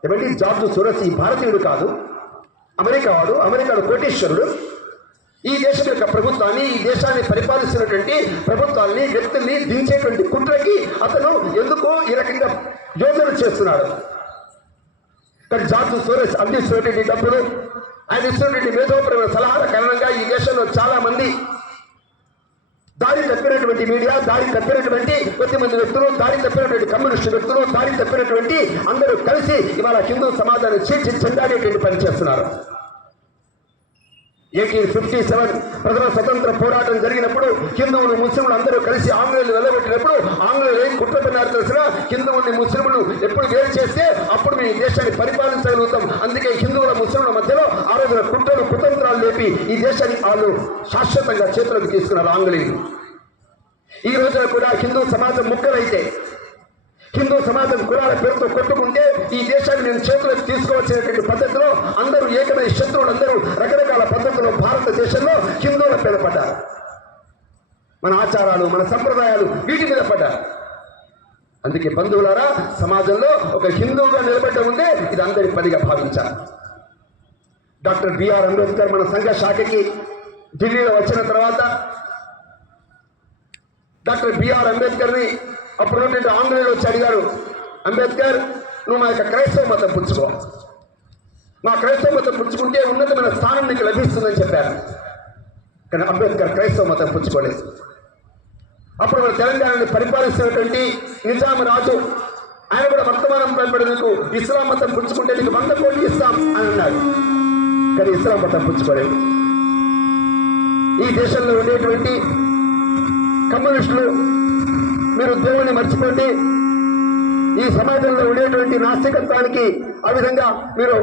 ఏమంటే జార్జ్ సోరస్ ఈ భారతీయుడు కాదు, అమెరికా వాడు, అమెరికాలో కోటీశ్వరుడు. ఈ దేశం యొక్క ప్రభుత్వాన్ని, ఈ దేశాన్ని పరిపాలిస్తున్నటువంటి ప్రభుత్వాన్ని, వ్యక్తుల్ని దించేటువంటి కుట్రకి అతను ఎందుకు ఈ రకంగా యోజన చేస్తున్నాడు. కానీ జార్జ్ సోరస్ అందిస్తున్నటువంటి డబ్బులు, ఆయన ఇస్తున్నటువంటి మేధోపరమైన సలహాల కారణంగా ఈ దేశంలో చాలా మంది దారి తప్పినటువంటి మీడియా, దారి తప్పినటువంటి కొద్దిమంది వ్యక్తులు, దారి తప్పినటువంటి కమ్యూనిస్టు వ్యక్తులు, దారి తప్పినటువంటి అందరూ కలిసి ఇవాళ హిందూ సమాజాన్ని చీల్చి చెండాడేటువంటి పని చేస్తున్నారు. 1857 ప్రజల స్వతంత్ర పోరాటం జరిగినప్పుడు హిందువులు, ముస్లింలు అందరూ కలిసి ఆంగ్లేయులు వెళ్ళగొట్టినప్పుడు ఆంగ్లేయులు ఏం కుట్ర పన్నారు తెలిసిన, హిందువుల్ని, ముస్లింలు ఎప్పుడు వేరు చేస్తే అప్పుడు మేము ఈ దేశాన్ని పరిపాలించగలుగుతాం. అందుకే హిందువుల, ముస్లింల మధ్యలో ఆ రోజున కుట్రలు, కుతంత్రాలు లేపి ఈ దేశాన్ని వాళ్ళు శాశ్వతంగా చేతులకు తీసుకున్నారు ఆంగ్లేయులు. ఈ రోజున కూడా హిందూ సమాజం ముక్కలైతే, హిందూ సమాజం కులాల పేరుతో కొట్టుకుంటే ఈ దేశాన్ని నేను చేతులకు తీసుకోవాల్సినటువంటి పద్ధతిలో అందరూ ఏకమై శత్రువులందరూ రకరకాల పద్ధతుల్లో భారతదేశంలో హిందువుల పేద పడ్డారు. మన ఆచారాలు, మన సంప్రదాయాలు వీటి మీద పడ్డారు. అందుకే బంధువులారా, సమాజంలో ఒక హిందువుగా నిలబడ్డ ఉంటే ఇది అందరి పనిగా భావించాలి. డాక్టర్ బిఆర్ అంబేద్కర్ మన సంఘ శాఖకి ఢిల్లీలో వచ్చిన తర్వాత డాక్టర్ బిఆర్ అంబేద్కర్ని అప్పుడు ఆంగ్లేయులు వచ్చి అడిగారు, అంబేద్కర్ నువ్వు మా యొక్క క్రైస్తవ మతం పుచ్చుకో, మా క్రైస్తవ మతం పుచ్చుకుంటే ఉన్నతమైన స్థానం నీకు లభిస్తుందని చెప్పారు. కానీ అంబేద్కర్ క్రైస్తవ మతం పుచ్చుకోలేదు. అప్పుడు మన తెలంగాణని పరిపాలిస్తున్నటువంటి నిజాం రాజు ఆయన కూడా వర్తమానం పైపడి నీకు ఇస్లాం మతం పుచ్చుకుంటే నీకు 100 కోట్లు ఇస్తాం అని అన్నాడు. కానీ ఇస్లాం మతం పుచ్చుకోలేదు. ఈ దేశంలో ఉండేటువంటి కమ్యూనిస్టులు మీరు దేవుణ్ణి మర్చిపోండి, ఈ సమాజంలో ఉండేటువంటి నాస్తికత్వానికి ఆ విధంగా మీరు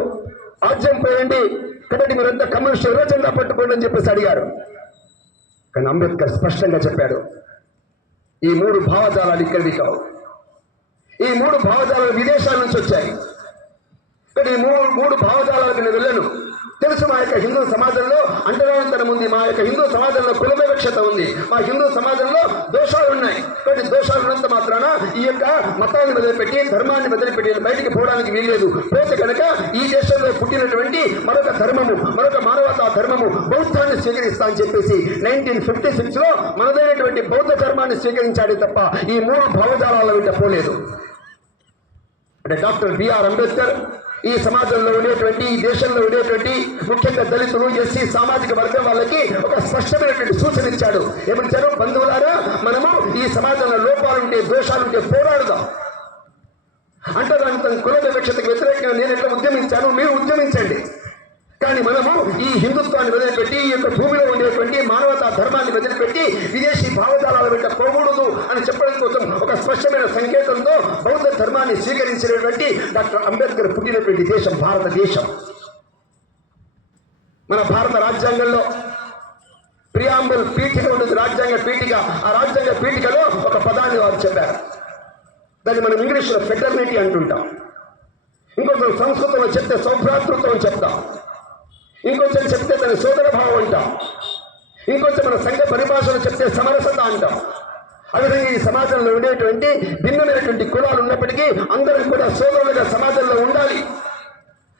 ఆజ్యం పోయండి, కాబట్టి మీరంతా కమ్యూనిస్టు విరోచంగా పట్టుకోండి అని చెప్పేసి అడిగారు. కానీ అంబేద్కర్ స్పష్టంగా చెప్పాడు, ఈ 3 భావజాలాలు ఇక్కడివి కావు, ఈ 3 భావజాలాలు విదేశాల నుంచి వచ్చాయి. కానీ ఈ 3 భావజాలాలకు నేను వెళ్ళను. తెలుసు మా యొక్క హిందూ సమాజంలో అంటరానితనం ఉంది, మా యొక్క హిందూ సమాజంలో కుల వివక్షత ఉంది, మా హిందూ సమాజంలో దోషాలు ఉన్నాయి. కాబట్టి దోషాలు ఉన్నంత మాత్రాన ఈ యొక్క మతాన్ని వదిలిపెట్టి, ధర్మాన్ని వదిలిపెట్టి బయటికి పోవడానికి వీల్లేదు. పోతే కనుక ఈ దేశంలో పుట్టినటువంటి మరొక ధర్మము, మరొక మానవతా ధర్మము బౌద్ధాన్ని స్వీకరిస్తా అని చెప్పేసి 1956లో మనదైనటువంటి బౌద్ధ ధర్మాన్ని స్వీకరించాడే తప్ప ఈ 3 భావజాలాల వెంట పోలేదు. అంటే డాక్టర్ బిఆర్ అంబేద్కర్ ఈ సమాజంలో ఉండేటువంటి, ఈ దేశంలో ఉండేటువంటి ముఖ్యంగా దళితులు, ఎస్సీ సామాజిక వర్గం వాళ్ళకి ఒక స్పష్టమైనటువంటి సూచన ఇచ్చాడు. ఏమంటారు, బంధువులారా మనము ఈ సమాజంలో లోపాలుంటే, దోషాలుంటే పోరాడుదాం. అంటరానితనం, కుల వివక్షతకు వ్యతిరేకంగా నేను ఎట్లా ఉద్యమించాను, మీరు ఉద్యమించండి. కానీ మనము ఈ హిందుత్వాన్ని వదిలిపెట్టి, ఈ యొక్క భూమిలో ఉండేటువంటి మానవతా ధర్మాన్ని వదిలిపెట్టి విదేశీ భావజాలాల వెంట పోకూడదు అని చెప్పడం కోసం ఒక స్పష్టమైన సంకేతంతో బౌద్ధ ధర్మాన్ని స్వీకరించినటువంటి డాక్టర్ అంబేద్కర్ పుట్టినటువంటి దేశం భారతదేశం. మన భారత రాజ్యాంగంలో ప్రియాంబుల్ పీఠిక ఉంటుంది, రాజ్యాంగ పీఠిక. ఆ రాజ్యాంగ పీఠికలో ఒక పదాన్ని వారు చెప్పారు. దాన్ని మనం ఇంగ్లీష్లో ఫెటర్నిటీ అంటుంటాం, ఇంకొంచెం సంస్కృతంలో చెప్తే సౌభ్రాతృత్వం చెప్తాం, ఇంకొంచెం చెప్తే దాని సోదర భావం అంటాం, ఇంకొంచెం మన సంఘ పరిభాషలు చెప్తే సమరసత అంటాం. అదేవిధంగా ఈ సమాజంలో ఉండేటువంటి భిన్నమైనటువంటి కులాలు ఉన్నప్పటికీ అందరం కూడా సోదరులుగా సమాజంలో ఉండాలి.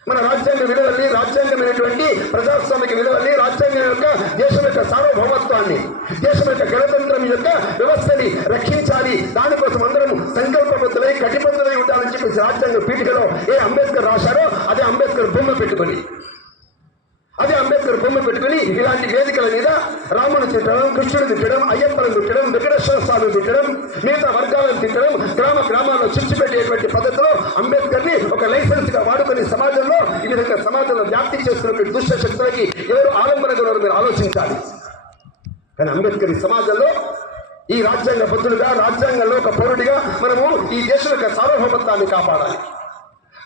మన రాజ్యాంగ విలువల్ని, రాజ్యాంగమైనటువంటి ప్రజాస్వామిక విలువల్ని, రాజ్యాంగం యొక్క దేశం యొక్క సార్వభౌమత్వాన్ని, దేశం యొక్క గణతంత్రం యొక్క వ్యవస్థని రక్షించాలి. దానికోసం అందరం సంకల్పబద్ధులై కటిబద్ధులై ఉండాలని చెప్పేసి రాజ్యాంగ పీఠికలో ఏ అంబేద్కర్ రాశారో అదే అంబేద్కర్ బొమ్మ పెట్టుకుని ఇలాంటి వేదికల మీద రాముని తిట్టడం, కృష్ణుని తిట్టడం, అయ్యప్పలను తిట్టడం, వెంకటేశ్వర స్వామిని తిట్టడం, మిగతా వర్గాలను తిట్టడం, గ్రామాల్లో చిచ్చు పెట్టేటువంటి పద్ధతిలో అంబేద్కర్ని ఒక లైసెన్స్ గా వాడుకొని సమాజంలో ఈ విధంగా సమాజంలో వ్యాప్తి చేస్తున్నటువంటి దుష్ట శక్తులకి ఎవరు ఆలంబనగా మీరు ఆలోచించాలి. కానీ అంబేద్కర్ ఈ సమాజంలో ఈ రాజ్యాంగ బద్దులుగా, రాజ్యాంగంలో ఒక పౌరుడిగా మనము ఈ దేశం యొక్క సార్వభౌమత్వాన్ని కాపాడాలి,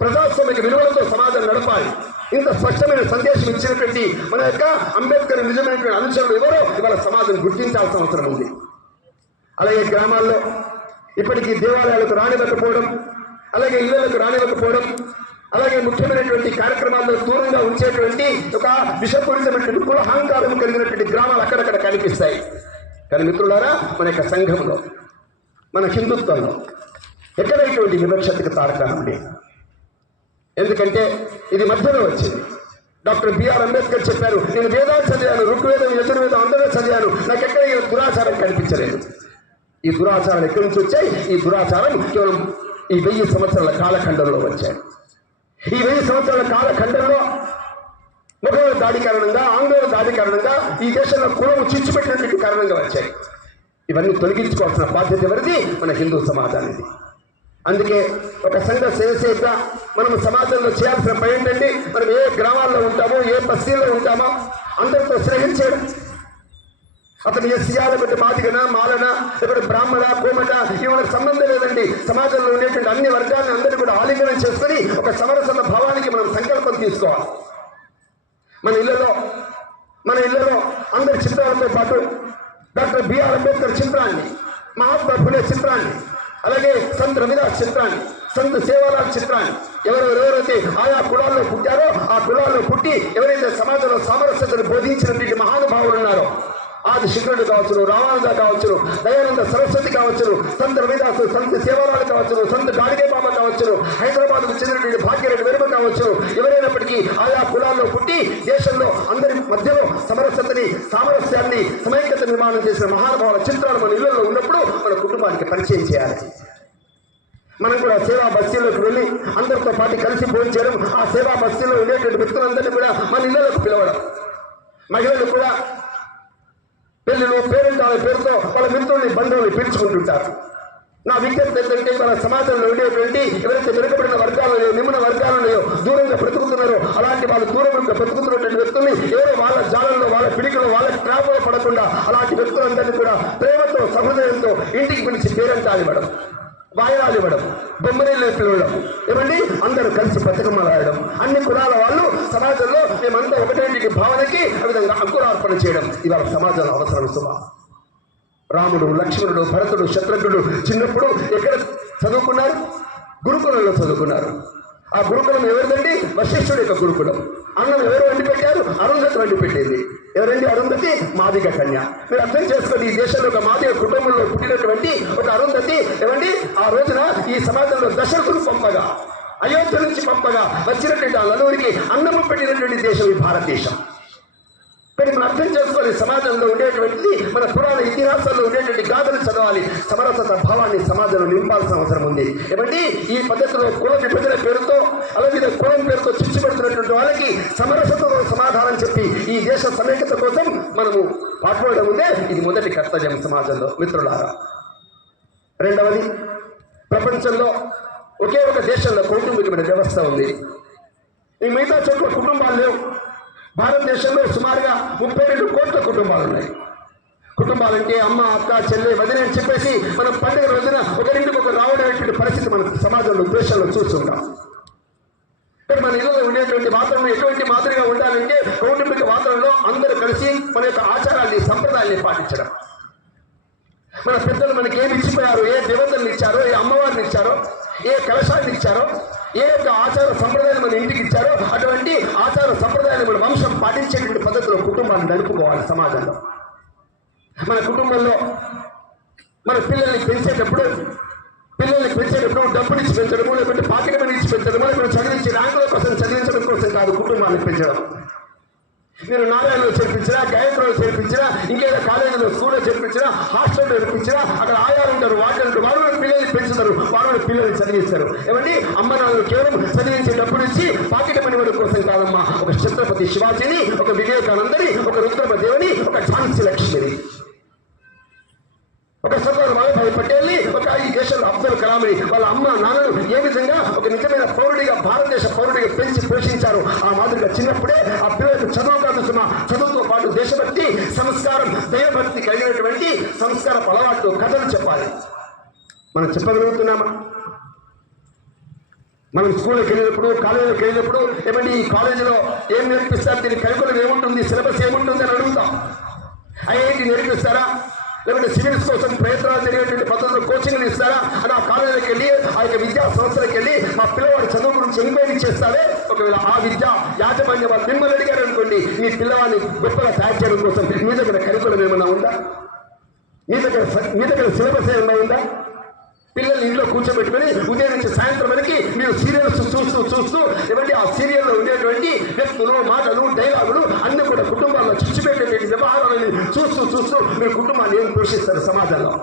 ప్రజాస్వామిక విలువలతో సమాజం నడపాలి. ఇంత స్పష్టమైన సందేశం ఇచ్చినటువంటి మన యొక్క అంబేద్కర్ నిజమైనటువంటి అనుచరులు ఎవరో ఇవాళ సమాజం గుర్తించాల్సిన అవసరం ఉంది. అలాగే గ్రామాల్లో ఇప్పటికీ దేవాలయాలకు రానివ్వకపోవడం, అలాగే ఇళ్లకు రానివ్వకపోవడం, అలాగే ముఖ్యమైనటువంటి కార్యక్రమాల్లో దూరంగా ఉంచేటువంటి ఒక విషపూరితమైనటువంటి కుల అహంకారం కలిగినటువంటి గ్రామాలు అక్కడక్కడ కనిపిస్తాయి. కానీ మిత్రులారా, మన యొక్క సంఘంలో, మన హిందుత్వంలో ఎక్కడ ఇటువంటి వివక్షతకు తారకాలం లేదు. ఎందుకంటే ఇది మధ్యలో వచ్చింది. డాక్టర్ బిఆర్ అంబేద్కర్ చెప్పారు, నేను వేదాలు చదివాను, ఋగ్వేదం, యజుర్వేదం అందరూ చదివాను, నాకు ఎక్కడ ఈ దురాచారం కనిపించలేదు. ఈ దురాచారాలు ఎక్కడి నుంచి వచ్చాయి? ఈ దురాచారం కేవలం ఈ 1000 సంవత్సరాల కాలఖండంలో వచ్చాయి. ఈ 1000 సంవత్సరాల కాలఖండంలో మొఘలుల దాడి కారణంగా, ఆంగ్లేయుల దాడి కారణంగా ఈ దేశంలో కులం చిచ్చుపెట్టినటువంటి కారణంగా వచ్చాయి. ఇవన్నీ తొలగించుకోవాల్సిన బాధ్యత ఎవరిది? మన హిందూ సమాజానికి. అందుకే ఒక సంఘ సేవసేగా మనం సమాజంలో చేయాల్సిన పని ఏంటంటే, మనం ఏ గ్రామాల్లో ఉంటామో, ఏ బస్తీల్లో ఉంటామో అందరితో స్నేహించడం. అతను ఎస్సీయా, లేకపోతే మాదిగన, మాలన, లేకపోతే బ్రాహ్మణ, కోమట, ఇవాళకి సంబంధం లేదండి. సమాజంలో ఉండేటువంటి అన్ని వర్గాలను అందరినీ కూడా ఆలింగనం చేసుకుని ఒక సమరసమ భావానికి మనం సంకల్పం తీసుకోవాలి. మన ఇళ్లలో అందరి చిత్రాలతో పాటు డాక్టర్ బిఆర్ అంబేద్కర్ చిత్రాన్ని మహాత్మా ఫులే చిత్రాన్ని, అలాగే సంత్ రవిదాస్ చిత్రాన్ని, సంత్ సేవాలాల్ చిత్రాన్ని, ఎవరెవరైతే ఆయా కులాల్లో పుట్టారో ఆ కులాల్లో పుట్టి ఎవరైతే సమాజంలో సామరస్యతను బోధించినటువంటి మహానుభావులు ఉన్నారో, ఆది శంకరుడు కావచ్చును, రామానంద కావచ్చును, దయానంద సరస్వతి కావచ్చును, సంత్ రవిదాసు, సంత్ సేవాలాల్ కావచ్చును, సంత్ గాడిగే బాబా కావచ్చును, హైదరాబాద్కు చెందినటువంటి భాగ్యరెడ్డి వెరుమ కావచ్చును, ఎవరైనప్పటికీ ఆయా కులాల్లో పుట్టి దేశంలో అందరి మధ్యలో సమరసతని, సామరస్యాన్ని, సమైక్యత నిర్మాణం చేసిన మహానుభావుల చిత్రాలు మన ఇళ్లలో ఉన్నప్పుడు మన కుటుంబానికి పరిచయం చేయాలి. మనం కూడా సేవా బస్తీలోకి వెళ్ళి అందరితో పాటు కలిసి భోజనం చేయడం, ఆ సేవా బస్తీలో ఉండేటువంటి వ్యక్తులందరినీ కూడా మన ఇళ్లలోకి పిలవడం, మహిళలు కూడా పెళ్లిలో పేరెంటాల పేరుతో వాళ్ళ మిత్రుల్ని బంధువుల్ని పిలుచుకుంటుంటారు. నా విజ్ఞప్తి ఏంటంటే మన సమాజంలో ఉండేటువంటి ఎవరైతే వెనుకబడిన వర్గాలున్నాయో, నిమ్న వర్గాలున్నాయో, దూరంగా బ్రతుకుతున్నారో అలాంటి వాళ్ళు దూరంగా బ్రతుకుతున్నటువంటి వ్యక్తుల్ని ఎవరో వాళ్ళ జాలంలో, వాళ్ళ పిడికలో, వాళ్ళ ట్రాప్లో పడకుండా అలాంటి వ్యక్తులందరినీ కూడా ప్రేమతో, సహృదయంతో ఇంటికి పిలిచి పేరెంటాలు ఇవ్వడం, వాయినాలు ఇవ్వడం, బొమ్మరీళ్ళు పిలవడం, ఏమండి అందరూ కలిసి బతుకమ్మలు ఆడడం, అన్ని కులాల వాళ్ళు సమాజంలో మేమంతా ఒకటేంటి భావనకి ఆ విధంగా అంకురార్పణ చేయడం ఇవాళ సమాజంలో అవసరం. సుమా రాముడు, లక్ష్మణుడు, భరతుడు, శత్రుఘ్నుడు చిన్నప్పుడు ఎక్కడ చదువుకున్నారు? గురుకులంలో చదువుకున్నారు. ఆ గురుకులం ఎవరిదండి? వశిష్ఠుడి యొక్క గురుకులం. అన్నం ఎవరు వండి పెట్టారు? అరుంధతి వండి పెట్టింది. ఎవరండి అరుంధతి? మాదిగ కన్య. మీరు అర్థం చేసుకోండి, ఈ దేశంలో ఒక మాదిగ కుటుంబంలో పుట్టినటువంటి ఒక అరుంధతి ఏమండి ఆ రోజున ఈ సమాజంలో దశరథుడు పంపగా, అయోధ్య నుంచి పంపగా వచ్చినటువంటి ఆ నలుగురికి అన్నము పెట్టినటువంటి దేశం ఈ భారతదేశం. కానీ మనం అర్థం చేసుకోవాలి, సమాజంలో ఉండేటువంటి మన పురాణ ఇతిహాసాల్లో ఉండేటువంటి గాథలు చదవాలి, సమరసత భావాన్ని సమాజంలో నింపాల్సిన అవసరం ఉంది. ఏమండి ఈ పద్ధతిలో కుల విభజన పేరుతో, అలాగే కులం పేరుతో చిచ్చు పెడుతున్నటువంటి వాళ్ళకి సమరసతతో సమాధానం చెప్పి ఈ దేశ సమైక్యత కోసం మనము పాటుపడడం ఉందే ఇది మొదటి కర్తవ్యం సమాజంలో. మిత్రులారా, రెండవది, ప్రపంచంలో ఒకే ఒక దేశంలో కౌటుంబికమైన వ్యవస్థ ఉంది. ఈ మిగతా చోట్ల కుటుంబాలు లేవు. భారతదేశంలో సుమారుగా 32 కోట్ల కుటుంబాలు ఉన్నాయి. కుటుంబాలంటే అమ్మ, అక్క, చెల్లె, వదిన అని చెప్పేసి మనం పండుగ రోజున ఒకరింటికి ఒకరు రావడమైనటువంటి పరిస్థితి మన సమాజంలో, దేశంలో చూస్తుంటాం. ఇక్కడ మన ఇళ్ళలో ఉండేటువంటి వాతావరణం ఎటువంటి మాదిరిగా ఉండాలంటే కౌటుంబిక వాతావరణంలో అందరూ కలిసి మన యొక్క ఆచారాన్ని, సంప్రదాయాన్ని పాటించడం. మన పెద్దలు మనకి ఏమి ఇచ్చిపోయారు, ఏ దేవతలను ఇచ్చారో, ఏ అమ్మవారిని ఇచ్చారో, ఏ కలశాన్ని ఇచ్చారో, ఏ యొక్క ఆచార సంప్రదాయాలు మన ఇంటికి ఇచ్చారో అటువంటి ఆచార సంప్రదాయాలు మన వంశం పాటించేటువంటి పద్ధతిలో కుటుంబాన్ని నడుపుకోవాలి. సమాజంలో మన కుటుంబంలో మన పిల్లల్ని పెంచేటప్పుడు డబ్బులు ఇచ్చి పెంచడము, లేకుంటే పాకెట్ మనీ ఇచ్చి పెంచడము, లేకుంటే చదివించి ర్యాంకుల కోసం చదివించడం కోసం కాదు కుటుంబాన్ని పెంచడం. మీరు నారాయణలో చేర్పించినా, గాయత్రిలో చేర్పించినా, ఇంకేదో కాలేజీలో, స్కూల్లో చేర్పించినా, హాస్టల్లో చేర్పించినా, అక్కడ ఆయాలు ఉంటారు, వాటిని వాళ్ళు పిల్లల్ని పెంచుతారు, వాళ్ళు పిల్లల్ని చదివిస్తారు. ఏమండి అమ్మ నాన్నలు కేవలం చదివించే డబ్బులు ఇచ్చి పాకెట్ మనీ వాడి కోసం కాదమ్మా. ఒక ఛత్రపతి శివాజీని, ఒక వివేకానందని, ఒక రుద్రమదేవిని, ఒక ఝాన్సీ లక్ష్మిని, ఒక సర్దార్ వల్లభాయ్ పటేల్ని, ఒక ఈ దేశంలో అబ్దుల్ కలాంని వాళ్ళ అమ్మ నాన్నలు ఏ విధంగా ఒక నిజమైన పౌరుడిగా, భారతదేశ పౌరుడిగా పెంచి పోషించారు. ఆ మాదిరిగా చిన్నప్పుడే ఆ పిల్లలకు చదువు కాదు సుమా, చదువుతో పాటు దేశభక్తి, సంస్కారం, దైవభక్తి కలిగినటువంటి సంస్కార అలవాట్లు, కథలు చెప్పాలి. మనం చెప్పగలుగుతున్నామా? మనం స్కూల్కి వెళ్ళినప్పుడు, కాలేజీలోకి వెళ్ళినప్పుడు ఏమండి ఈ కాలేజీలో ఏం నేర్పిస్తారు, దీని కరికులం ఏముంటుంది, సిలబస్ ఏముంటుంది అని అడుగుతాం. ఐఐటి నేర్పిస్తారా, లేకుంటే సివిల్స్ కోసం ప్రయత్నాలు జరిగేటువంటి పద్ధతులు కోచింగ్లు ఇస్తారా అని ఆ కాలేజీకి వెళ్ళి, ఆ యొక్క విద్యా సంస్థలకు వెళ్ళి మా పిల్లవాడి చదువు గురించి ఎంక్వైరీ చేస్తారే. ఒకవేళ ఆ విద్యా యాజమాన్యం వాళ్ళు మిమ్మల్ని అడిగారు అనుకోండి, మీ పిల్లవాడిని గొప్పగా తయారు చేయడం కోసం మీ దగ్గర కరికులం ఏమైనా ఉందా? మీ దగ్గర సిలబస్ ఏమైనా ఉందా? పిల్లల్ని ఇంట్లో కూర్చోబెట్టుకుని ఉదయం నుంచి సాయంత్రం వరకు మీరు సీరియల్స్ చూస్తూ ఏమంటే ఆ సీరియల్లో ఉండేటువంటి వ్యక్తులు, మాటలు, డైలాగులు అన్ని కూడా కుటుంబాల్లో చిచ్చుపెట్టేటువంటి వ్యవహారాలని చూస్తూ మీరు కుటుంబాన్ని ఏం పోషిస్తారు సమాజంలో?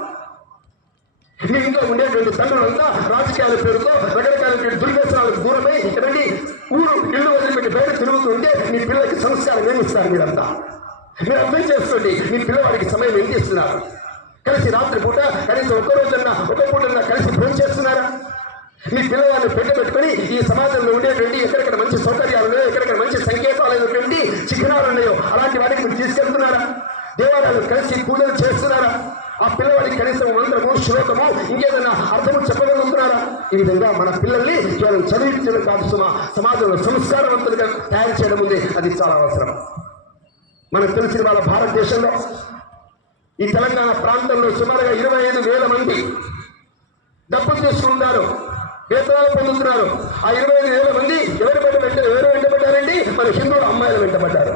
మీ ఇంట్లో ఉండేటువంటి తండ్రులంతా రాజకీయాల పేరుతో రకరకాల దుర్వ్యసనాలకు దూరమై ఏమండి ఇల్లు వదిలిపెట్టి బయట తిరుగుతుంటే మీ పిల్లలకి సంస్కారం ఏమిస్తారు? మీరంతా మీరు అర్థం చేసుకోండి, మీ పిల్లవాడికి సమయం ఎంత ఇస్తున్నారు? కలిసి రాత్రి పూట కనీసం ఒక పూటన్నా కలిసి భోజనం చేస్తున్నారా? మీ పిల్లవాడిని పెట్టుకొని ఈ సమాజంలో ఉండేటువంటి ఎక్కడెక్కడ మంచి సౌకర్యాలు ఉన్నాయో, ఎక్కడెక్కడ మంచి సంకేతాలు అయినటువంటి చిహ్నాలు ఉన్నాయో అలాంటి వాటికి మీరు తీసుకెళ్తున్నారా? దేవాలయాలు కలిసి పూజలు చేస్తున్నారా? ఆ పిల్లవాడికి కనీసం మంత్రము, శ్లోకము, ఇంకేదైనా అర్థము చెప్పగలుగుతున్నారా? ఈ విధంగా మన పిల్లల్ని కేవలం చదివించడం కాదు సుమా, సమాజంలో సంస్కారవంతులుగా తయారు చేయడం ఉంది. అది చాలా అవసరం. మనకు తెలిసిన వాళ్ళ భారతదేశంలో ఈ తెలంగాణ ప్రాంతంలో సుమారుగా 25,000 మంది డబ్బులు తీసుకుంటున్నారు, వేతనాలు పొందుతున్నారు. ఆ 25,000 మంది ఎవరు వెంటబడ్డారండి? మన హిందువుల అమ్మాయిలు వెంటబడ్డారు.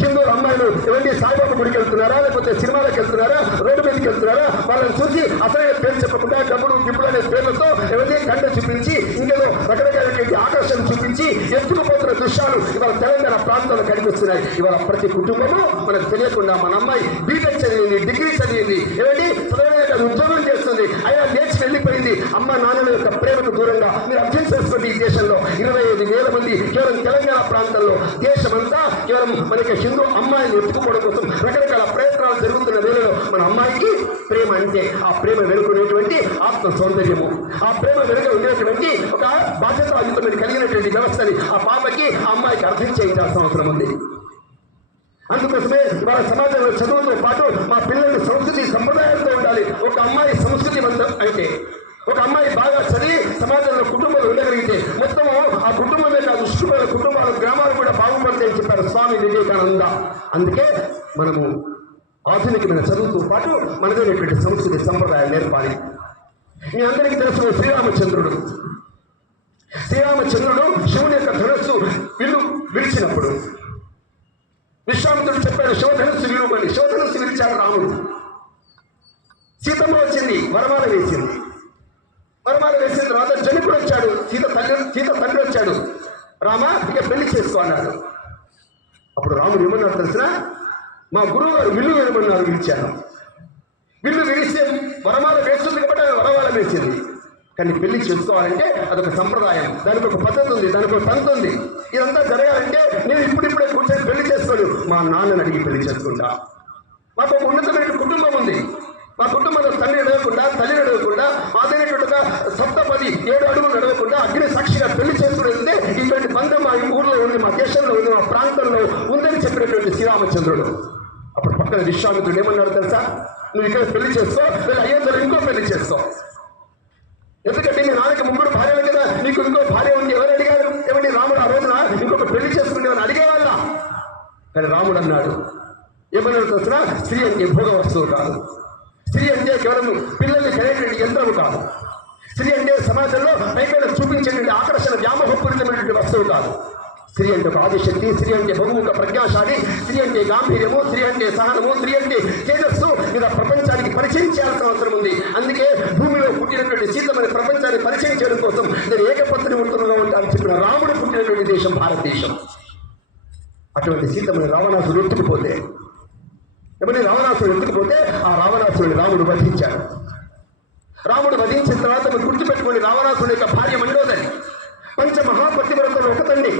హిందువుల అమ్మాయిలు ఎవరి సాయిబాబా గుడికి వెళ్తున్నారా, లేకపోతే సినిమాలకు వెళ్తున్నారా, రోడ్డు మీదకి వెళ్తున్నారా, వాళ్ళని చూసి అసలైన పేరు చెప్పకుండా డబ్బులు గిబ్బులు అనే పేర్లతో ఎవరి కంట చూపించి ఇంకేదో రకరకాలైనటువంటి ఆకర్షణ చూపించి ఎత్తుకుపోతున్న దృశ్యాలు ఇవాళ తెలంగాణ ప్రాంతంలో కనిపిస్తున్నాయి. ఇవాళ ప్రతి కుటుంబము మనకు తెలియకుండా మన అమ్మాయి బీటెక్ చదివింది, డిగ్రీ చదివింది, ఏమండి చదవనే కాదు ఉద్యోగం చేస్తుంది, అయినా లేచి వెళ్ళిపోయింది అమ్మ నాన్నల యొక్క ప్రేమకు దూరంగా. మీరు అర్థం చేసుకోండి, ఈ దేశంలో 25,000 మంది కేవలం తెలంగాణ ప్రాంతంలో, దేశమంతా కేవలం మనకి హిందూ అమ్మాయిని ఎత్తుకోవడం కోసం రకరకాల ప్రయత్నాలు జరుగుతున్న వేళలో మన అమ్మాయికి ప్రేమ అంటే ఆ ప్రేమ వెనుకునేటువంటి ఆత్మ సౌందర్యము, ఆ ప్రేమ వెనుక ఉండేటువంటి ఒక బాధ్యతాయుతమైన కలిగినటువంటి వ్యవస్థని ఆ పాపకి ఆ అమ్మాయికి అర్థం చేయించాల్సిన అవసరం ఉంది. అందుకోసమే వాళ్ళ సమాజంలో చదువుతో పాటు మా పిల్లలు సంస్కృతి సంప్రదాయాలతో ఉండాలి. ఒక అమ్మాయి సంస్కృతివంతం అంటే, ఒక అమ్మాయి బాగా చదివి సమాజంలో కుటుంబాలు ఉండగలిగితే మొత్తము ఆ కుటుంబమే కాదు చుట్టుపక్కల కుటుంబాలు, గ్రామాలు కూడా బాగుపడతాయని చెప్పారు స్వామి వివేకానంద. అందుకే మనము ఆధునికమైన చదువుతో పాటు మనదైనటువంటి సంస్కృతి సంప్రదాయాలు నేర్పాలి. మీ అందరికీ తెలుసు శ్రీరామచంద్రుడు శివుని యొక్క ధనుస్సు విరిచినప్పుడు విశ్వామిత్రుడు చెప్పాడు శివధనుస్సు విలువని. శివధనుస్సు విరిచాడు రాముడు. సీతమ్మ వచ్చింది, వరమాల వేసింది. వరమాల వేసిన తర్వాత జనకుడు వచ్చాడు, సీత తండ్రి వచ్చాడు, రామ ఇక పెళ్లి చేసుకో అన్నాడు. అప్పుడు రాముడు ఏమన్నాడు తెలిసిన? మా గురువు గారు విల్లు వేయమన్నారు, విరిచాను. విల్లు విరిస్తే వరమాల వేస్తుంది కాబట్టి వరమాల వేసింది. కానీ పెళ్లి చేసుకోవాలంటే అదొక సంప్రదాయం, దానికి ఒక పద్ధతి ఉంది, దానికి ఒక తంతు ఉంది. ఇదంతా జరగాలంటే నేను ఇప్పుడిప్పుడే కూర్చొని పెళ్లి చేసుకోను, మా నాన్నని అడిగి పెళ్లి చేసుకుంటా. మాకు ఒక ఉన్నతమైన కుటుంబం ఉంది. మా కుటుంబంలో తండ్రి నడవకుండా, తల్లి నడవకుండా, మాదైనటువంటి 7 అడుగులు నడవకుండా అగ్ని సాక్షిగా పెళ్లి చేసుకునేదే ఇటువంటి బంధం మా ఊర్లో ఉంది, మా దేశంలో ఉంది, మా ప్రాంతంలో ఉందని చెప్పినటువంటి శ్రీరామచంద్రుడు. అప్పుడు పక్కన విశ్వామిత్రుడు ఏమన్నాడు తెలుసా? నువ్వు ఇక్కడ పెళ్లి చేసుకో, లేదా అయ్యేందులో ఇంకో పెళ్లి చేసుకో. ఎందుకంటే మీ నాన్నకి 3 భార్యలు కదా, నీకు ఇంకో భార్య ఉంది. ఎవరు అడిగారు? ఏమండి రాముడు ఆ రోజున ఇంకొక పెళ్లి చేసుకునేవని అడిగేవాళ్ళ? కానీ రాముడు అన్నాడు, ఏమన్నాడు తెలుసిన? స్త్రీ అంటే భోగ వస్తువు కాదు, స్త్రీ అంటే కేవలం పిల్లల్ని కనేటువంటి యంత్రము కాదు, స్త్రీ అంటే సమాజంలో పైపైన చూపించేటువంటి ఆకర్షణ వ్యామోహపూరితమైనటువంటి వస్తువు కాదు. స్త్రీ అంటే ఒక ఆదిశక్తి, స్త్రీ అంటే బహుముఖ ప్రజ్ఞాశాలి, స్త్రీ అంటే గాంభీర్యము, స్త్రీ అంటే సహనము, స్త్రీ అంటే తేజస్సు మీద ప్రపంచానికి పరిచయం చేయాల్సిన అవసరం ఉంది. అందుకే భూమిలో పుట్టినటువంటి సీతమని ప్రపంచాన్ని పరిచయం చేయడం కోసం నేను ఏకపత్ని ఉంటున్నా ఉంటానని చెప్పిన రాముడు పుట్టినటువంటి దేశం భారతదేశం. అటువంటి సీతమని రావణాసుడు ఎత్తుకుపోతే ఆ రావణాసురుని రాముడు వధించాడు. రాముడు వధించిన తర్వాత మీరు గుర్తుపెట్టుకోండి, రావణాసురుని యొక్క భార్య మండోదరి పంచమహాపతివ్రతలు ఒకతండి.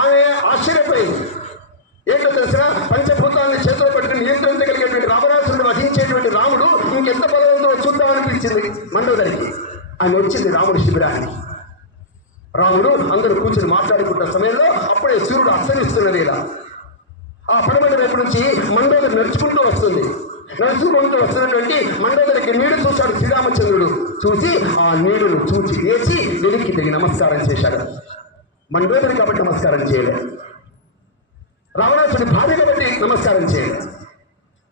ఆమె ఆశ్చర్యపోయింది. ఏంటో తెలిసిన? పంచభూతాలను చేతిలో పెట్టుకుని నియంత్రించగలిగేటువంటి రావణాసురుని వధించేటువంటి రాముడు ఇంకెంత బలవంతో చూద్దామనిపించింది మండోదరికి. ఆమె వచ్చింది రాముడి శిబిరానికి. రాముడు అందరూ కూర్చుని మాట్లాడుకుంటున్న సమయంలో అప్పుడే సూర్యుడు అస్తమిస్తున్న వేళ ఆ పడమటి వైపు నుంచి మండోదరి నడుచుకుంటూ వస్తున్నటువంటి మండోదరికి నీడు చూశాడు శ్రీరామచంద్రుడు. చూసి ఆ నీడును చూచి వేసి వెనక్కి తిరిగి నమస్కారం చేశాడు. మండోదరి కాబట్టి నమస్కారం చేయలేదు, రావణాసుడి భార్య కాబట్టి నమస్కారం చేయలేదు.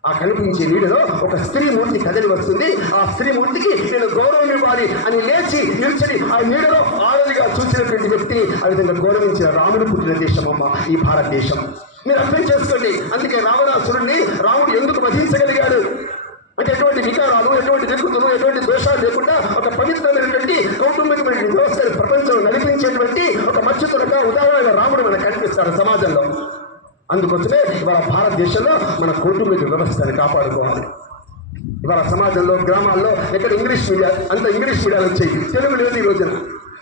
ఆ కనిపించే నీడలో ఒక స్త్రీ మూర్తి కదిలి వస్తుంది. ఆ స్త్రీ మూర్తికి నేను గౌరవం ఇవ్వాలి అని లేచి నిల్చని ఆ నీడలో ఆడదిగా చూసినటువంటి వ్యక్తిని ఆ విధంగా గౌరవించిన రాముడు పుట్టిన దేశం అమ్మ ఈ భారతదేశం. మీరు అర్థం చేసుకోండి. అందుకే రావణాసురుణ్ణి రాముడు ఎందుకు వధించగలిగాడు అంటే ఎటువంటి వికారాలు, ఎటువంటి దిక్కుతులు, ఎటువంటి దోషాలు లేకుండా ఒక పవిత్రమైనటువంటి కౌటుంబికమైన వ్యవస్థను ప్రపంచంలో నడిపించేటువంటి ఒక మచ్చుతునగా ఉదాహరణగా రాముడు మనకు కనిపిస్తాడు సమాజంలో. అందుకోసమే ఇవాళ భారతదేశంలో మన కౌటుంబిక వ్యవస్థను కాపాడుకోవాలి. ఇవాళ సమాజంలో, గ్రామాల్లో ఎక్కడ ఇంగ్లీష్ మీడియాలు వచ్చాయి, తెలుగు లేదు ఈ రోజున.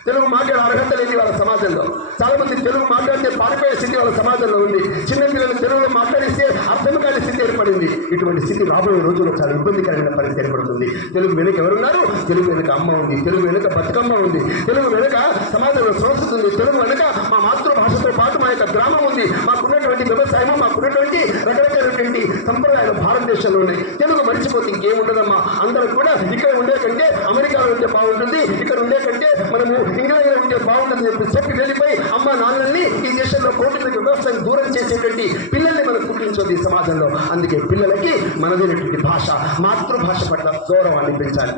తెలుగు మాట్లాడే అర్హత లేదు వాళ్ళ సమాజంలో. చాలా మంది తెలుగు మాట్లాడితే పారిపోయే స్థితి వాళ్ళ సమాజంలో ఉంది. చిన్నపిల్లలు తెలుగులో మాట్లాడిస్తే అర్థం కాని స్థితి ఏర్పడింది. ఇటువంటి స్థితి రాబోయే రోజుల్లో చాలా ఇబ్బందికరమైన పరిస్థితి ఏర్పడుతుంది. తెలుగు వెనుక ఎవరున్నారు? తెలుగు వెనుక అమ్మ ఉంది, తెలుగు వెనుక బతుకమ్మ ఉంది, తెలుగు వెనుక సమాజంలో సంస్కృతి ఉంది, తెలుగు వెనుక మా మాతృభాషతో పాటు మా యొక్క గ్రామం ఉంది, మాకున్నటువంటి వ్యవసాయము, మాకున్నటువంటి రకరకాలైనటువంటి సంప్రదాయాలు భారతదేశంలో ఉన్నాయి. తెలుగు మర్చిపోతే ఇంకేముండదమ్మా. అందరం కూడా ఇక్కడ ఉండే కంటే అమెరికాలో ఉంటే బాగుంటుంది, ఇక్కడ ఉండే కంటే మనము ఇంగ్లాండ్లో ఉంటే బాగుంటుంది చెప్పి వెళ్ళిపోయి అమ్మ నాన్నల్ని ఈ దేశంలో కౌటుంబిక వ్యవస్థను దూరం చేసేటువంటి పిల్లల్ని మనం పుట్టించొద్దు ఈ సమాజంలో. అందుకే పిల్లలకి మనదైనటువంటి భాష, మాతృభాష పట్ల గౌరవాన్ని పెంచాలి.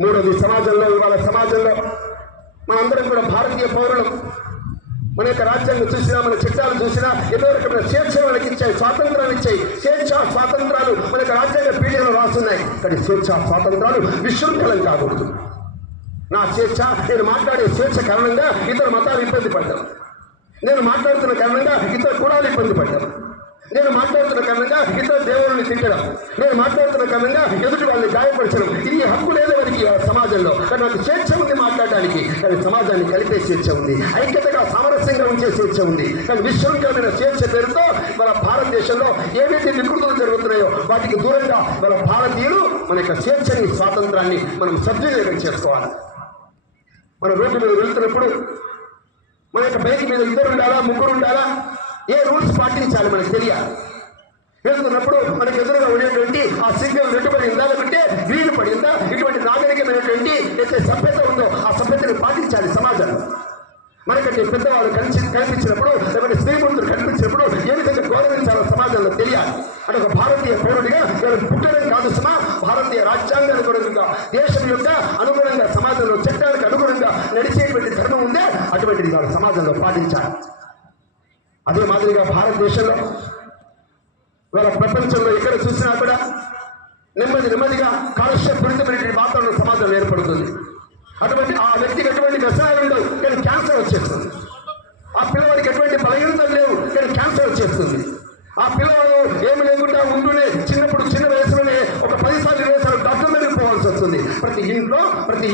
మూడోది, ఇవాళ సమాజంలో మనందరం కూడా భారతీయ పౌరులం. మన యొక్క రాజ్యాంగం చూసినా, మన చట్టాలు చూసినా ఎన్నో రకమైన స్వేచ్ఛ మనకి ఇచ్చాయి, స్వాతంత్రాలు ఇచ్చాయి. స్వేచ్ఛ స్వాతంత్రాలు మన యొక్క రాజ్యాంగ పీఠంలో రాస్తున్నాయి. కానీ స్వేచ్ఛ స్వాతంత్రాలు విశృంఖలం కాకూడదు. నా స్వేచ్ఛ, నేను మాట్లాడే స్వేచ్ఛ కారణంగా ఇతర మతాలు ఇబ్బంది పడ్డాం. నేను మాట్లాడుతున్న కారణంగా ఇతర కులాలు ఇబ్బంది పడ్డాం. నేను మాట్లాడుతున్న కారణంగా ఇతర దేవుళ్ళని తిట్టడం, నేను మాట్లాడుతున్న కారణంగా ఎదుటి వాళ్ళని గాయపరచడం, ఇది హక్కు లేదు వారికి సమాజంలో. కానీ నాకు స్వేచ్ఛ ఉంది మాట్లాడడానికి. కానీ సమాజాన్ని కలిపే స్వేచ్ఛ ఉంది, ఐక్యతగా సామరస్యంగా ఉంచే స్వేచ్ఛ ఉంది. కానీ విశ్వవిఖ్యాతమైన స్వేచ్ఛ పేరుతో మన భారతదేశంలో ఏవైతే వికృతులు జరుగుతున్నాయో వాటికి దూరంగా మన భారతీయులు మన యొక్క స్వేచ్ఛని, స్వాతంత్రాన్ని మనం సద్వినియోగం చేసుకోవాలి. మన రోడ్డు మీద వెళ్తున్నప్పుడు మన యొక్క బైక్ మీద 2 ఉండాలా, 3 ఉండాలా, ఏ రూల్స్ పాటించాలి మనకు తెలియాలి. వెళ్తున్నప్పుడు మనకు ఎదురుగా ఉండేటువంటి ఆ సిగ్నల్ రెడ్ పడిందా, లేకుంటే గ్రీన్ పడిందా, ఇటువంటి నాగరికమైనటువంటి అయితే సభ్యత ఉందో ఆ సభ్యతను పాటించాలి సమాజంలో. మనకంటే పెద్దవాళ్ళు కనిపించినప్పుడు, లేకపోతే స్త్రీమూర్తులు కనిపించినప్పుడు ఏ విధంగా గౌరవించాలో సమాజంలో తెలియాలి. అంటే ఒక భారతీయ పౌరుడిగా నేను పుట్టడం కాదు సుమా, భారతీయ రాజ్యాంగానికి అనుగుణంగా, దేశం యొక్క అనుగుణంగా, సమాజంలో చట్టానికి అనుగుణంగా నడిచేటువంటి ధర్మం ఉందే అటువంటిది వాళ్ళ సమాజంలో పాటించాలి. అదే మాదిరిగా భారతదేశంలో వాళ్ళ ప్రపంచంలో ఎక్కడ చూసినా కూడా నెమ్మదిగా కాలుష్యపూరితమైనటువంటి వాతావరణం సమాజంలో ఏర్పడుతుంది. అటువంటి ఆ వ్యక్తికి ఎటువంటి వ్యసనాలు ఉండవు, కానీ క్యాన్సర్ వచ్చేస్తుంది. ఆ పిల్లవాడికి ఎటువంటి బలహీనతలు లేవు, కానీ క్యాన్సర్ వచ్చేస్తుంది. ఆ పిల్లవాడు ఏమి లేకుండా ఉంటూనే చిన్న వయసులోనే ఒక 10 సార్లు 20 సార్లు డాక్టర్ దగ్గరికి పోవాల్సి వస్తుంది. ప్రతి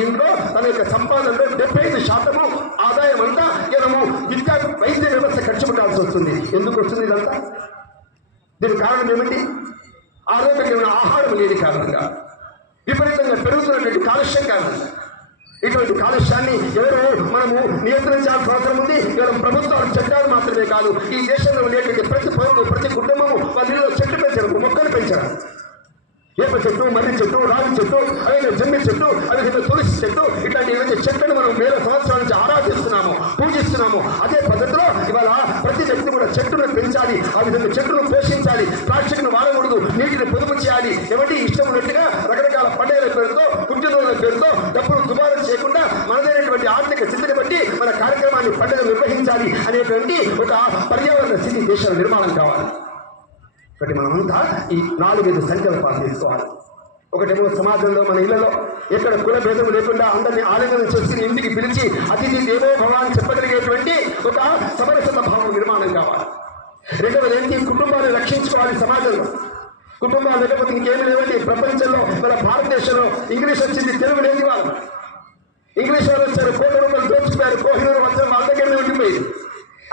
ఇంట్లో తన యొక్క సంపాదనలో 75% ఆదాయం అంతా కేవలము విద్యా వైద్య వ్యవస్థ ఖర్చు పెట్టాల్సి వస్తుంది. ఎందుకు వస్తుంది ఇదంతా? దీనికి కారణం ఏమిటి? ఆరోగ్యకరమైన ఆహారం లేని కారణంగా, విపరీతంగా పెరుగుతున్నటువంటి కాలుష్యం కారణంగా. ఇటువంటి కాలుష్యాన్ని మనము నియంత్రించాల్సిన అవసరం ఉంది. కేవలం ప్రభుత్వాలు, చట్టాలు మాత్రమే కాదు, ఈ దేశంలో ఉండేటువంటి ప్రతి పౌరుడు, ప్రతి కుటుంబము వాళ్ళ ఇళ్ళలో చెట్లు పెంచడం, మొక్కలు పెంచడం. వేప చెట్టు, మర్రి చెట్టు, రావి చెట్టు, అలాగే జమ్మి చెట్టు, అదేవిధంగా తులసి చెట్టు, ఇట్లాంటి ఏవైతే చెట్లను మనం వేల సంవత్సరాల నుంచి ఆరాధిస్తున్నాము, పూజిస్తున్నాము, అదే పద్ధతిలో ఇవాళ ప్రతి వ్యక్తి కూడా చెట్టును పెంచాలి. ఆ విధంగా చెట్టును పోషించాలి. ప్లాస్టిక్ను వాడకూడదు, నీటిని పొదుపు చేయాలి. ఎవరి ఇష్టం ఉన్నట్టుగా రకరకాల పండుగల పేరుతో, పుట్టినరోజుల పేరుతో డబ్బులు దుబారా చేయకుండా మనదైనటువంటి ఆర్థిక స్థితిని బట్టి మన కార్యక్రమాన్ని, పండుగ నిర్వహించాలి అనేటువంటి ఒక పర్యావరణ స్థితి దేశంలో నిర్మాణం కావాలి. ఒకటి మనమంతా ఈ 4-5 సంకల్పాలు తీసుకోవాలి. ఒకటేమో సమాజంలో, మన ఇళ్లలో ఎక్కడ కుల భేదం లేకుండా అందరినీ ఆలింగనం చేసి ఇంటికి పిలిచి అతిథి దేవో భవ అని చెప్పగలిగేటువంటి ఒక సమరసత భావం నిర్మాణం కావాలి. రెండవది ఏంటి? కుటుంబాన్ని రక్షించుకోవాలి. సమాజంలో కుటుంబాలు లేకపోతే ఇంకేమి లేవండి. ప్రపంచంలో మన భారతదేశంలో ఇంగ్లీష్ వచ్చింది, తెలుగు లేని వాళ్ళు. ఇంగ్లీష్ వాళ్ళు వచ్చారు, కోట్ల రూపాయలు దోచుకుపోయారు, కోహినూరు వచ్చారు, వాళ్ళ దగ్గర ఉండిపోయింది,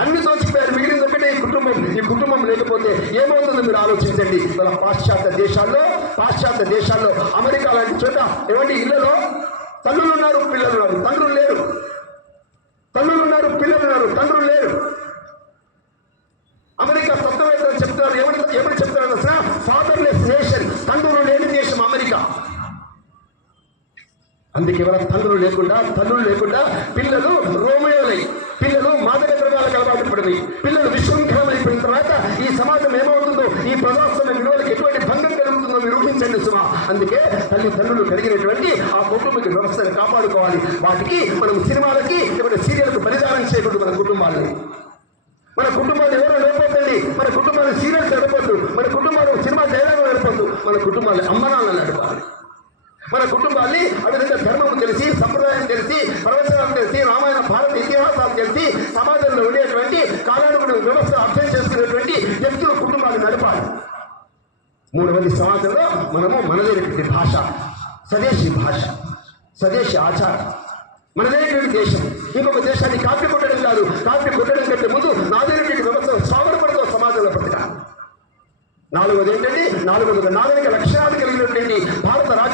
అన్ని దోచుకుపోయారు. మిగిలింది ఒకటే ఈ కుటుంబం. ఈ కుటుంబం లేకపోతే ఏమవుతుందో మీరు ఆలోచించండి. మన పాశ్చాత్య దేశాల్లో అమెరికా లాంటి చోట ఏమంటే ఇళ్లలో తల్లులు ఉన్నారు, పిల్లలు ఉన్నారు, తండ్రులు లేరు. తల్లులు ఉన్నారు, పిల్లలు ఉన్నారు, తండ్రులు లేరు. అమెరికా తత్వవేత్తలు చెప్తున్నారు, ఏమని చెప్తున్నారు అసలు? ఫాదర్లెస్ నేషన్, తండ్రులు లేని దేశం అమెరికా. అందుకే ఎవరైనా తల్లులు లేకుండా పిల్లలు రోమియోలై, పిల్లలు మాదక ద్రవ్యాలకు అలవాటు పడింది, పిల్లలు విశృంఖలమైపోయిన తర్వాత ఈ సమాజం ఏమవుతుందో, ఈ ప్రజాస్వామ్య విలువలకు ఎటువంటి భంగం కలుగుతుందో మీరు ఊహించండి సుమా. అందుకే తల్లిదండ్రులు కలిగినటువంటి ఆ కౌటుంబిక వ్యవస్థను కాపాడుకోవాలి. వాటికి మనం సినిమాలకి, లేకపోతే సీరియల్కు బలిదానం చేయకూడదు. మన కుటుంబాలు ఎవరో నడపొద్దండి. మన కుటుంబాలు సీరియల్స్ నడపొద్దు. మన కుటుంబాలు సినిమా డైలాగులు నడపొద్దు. మన కుటుంబాలు అమ్మనాలను నడపాలి. మన కుటుంబాన్ని అదేవిధంగా ధర్మం తెలిసి, సంప్రదాయం తెలిసి, ప్రవచనాలు తెలిసి, రామాయణ భారత ఇతిహాసాలు తెలిసి, సమాజంలో ఉండేటువంటి కాలానుగుణ వ్యవస్థ అర్థం చేసుకునేటువంటి వ్యక్తులు కుటుంబాన్ని నడపాలి. మూడవది, సమాజంలో మనము మనదైనటువంటి భాష, స్వదేశీ ఆచారం, మనదైనటువంటి దేశం. ఇంకొక దేశాన్ని కాపీ కొట్టడం కాదు. కాపీ కొట్టడం కంటే ముందు నాదైనటువంటి వ్యవస్థ స్వాగతపడుతూ సమాజంలో బ్రతకాలి. నాలుగోది ఏంటంటే నాగరిక లక్షణాలు కలిగినటువంటి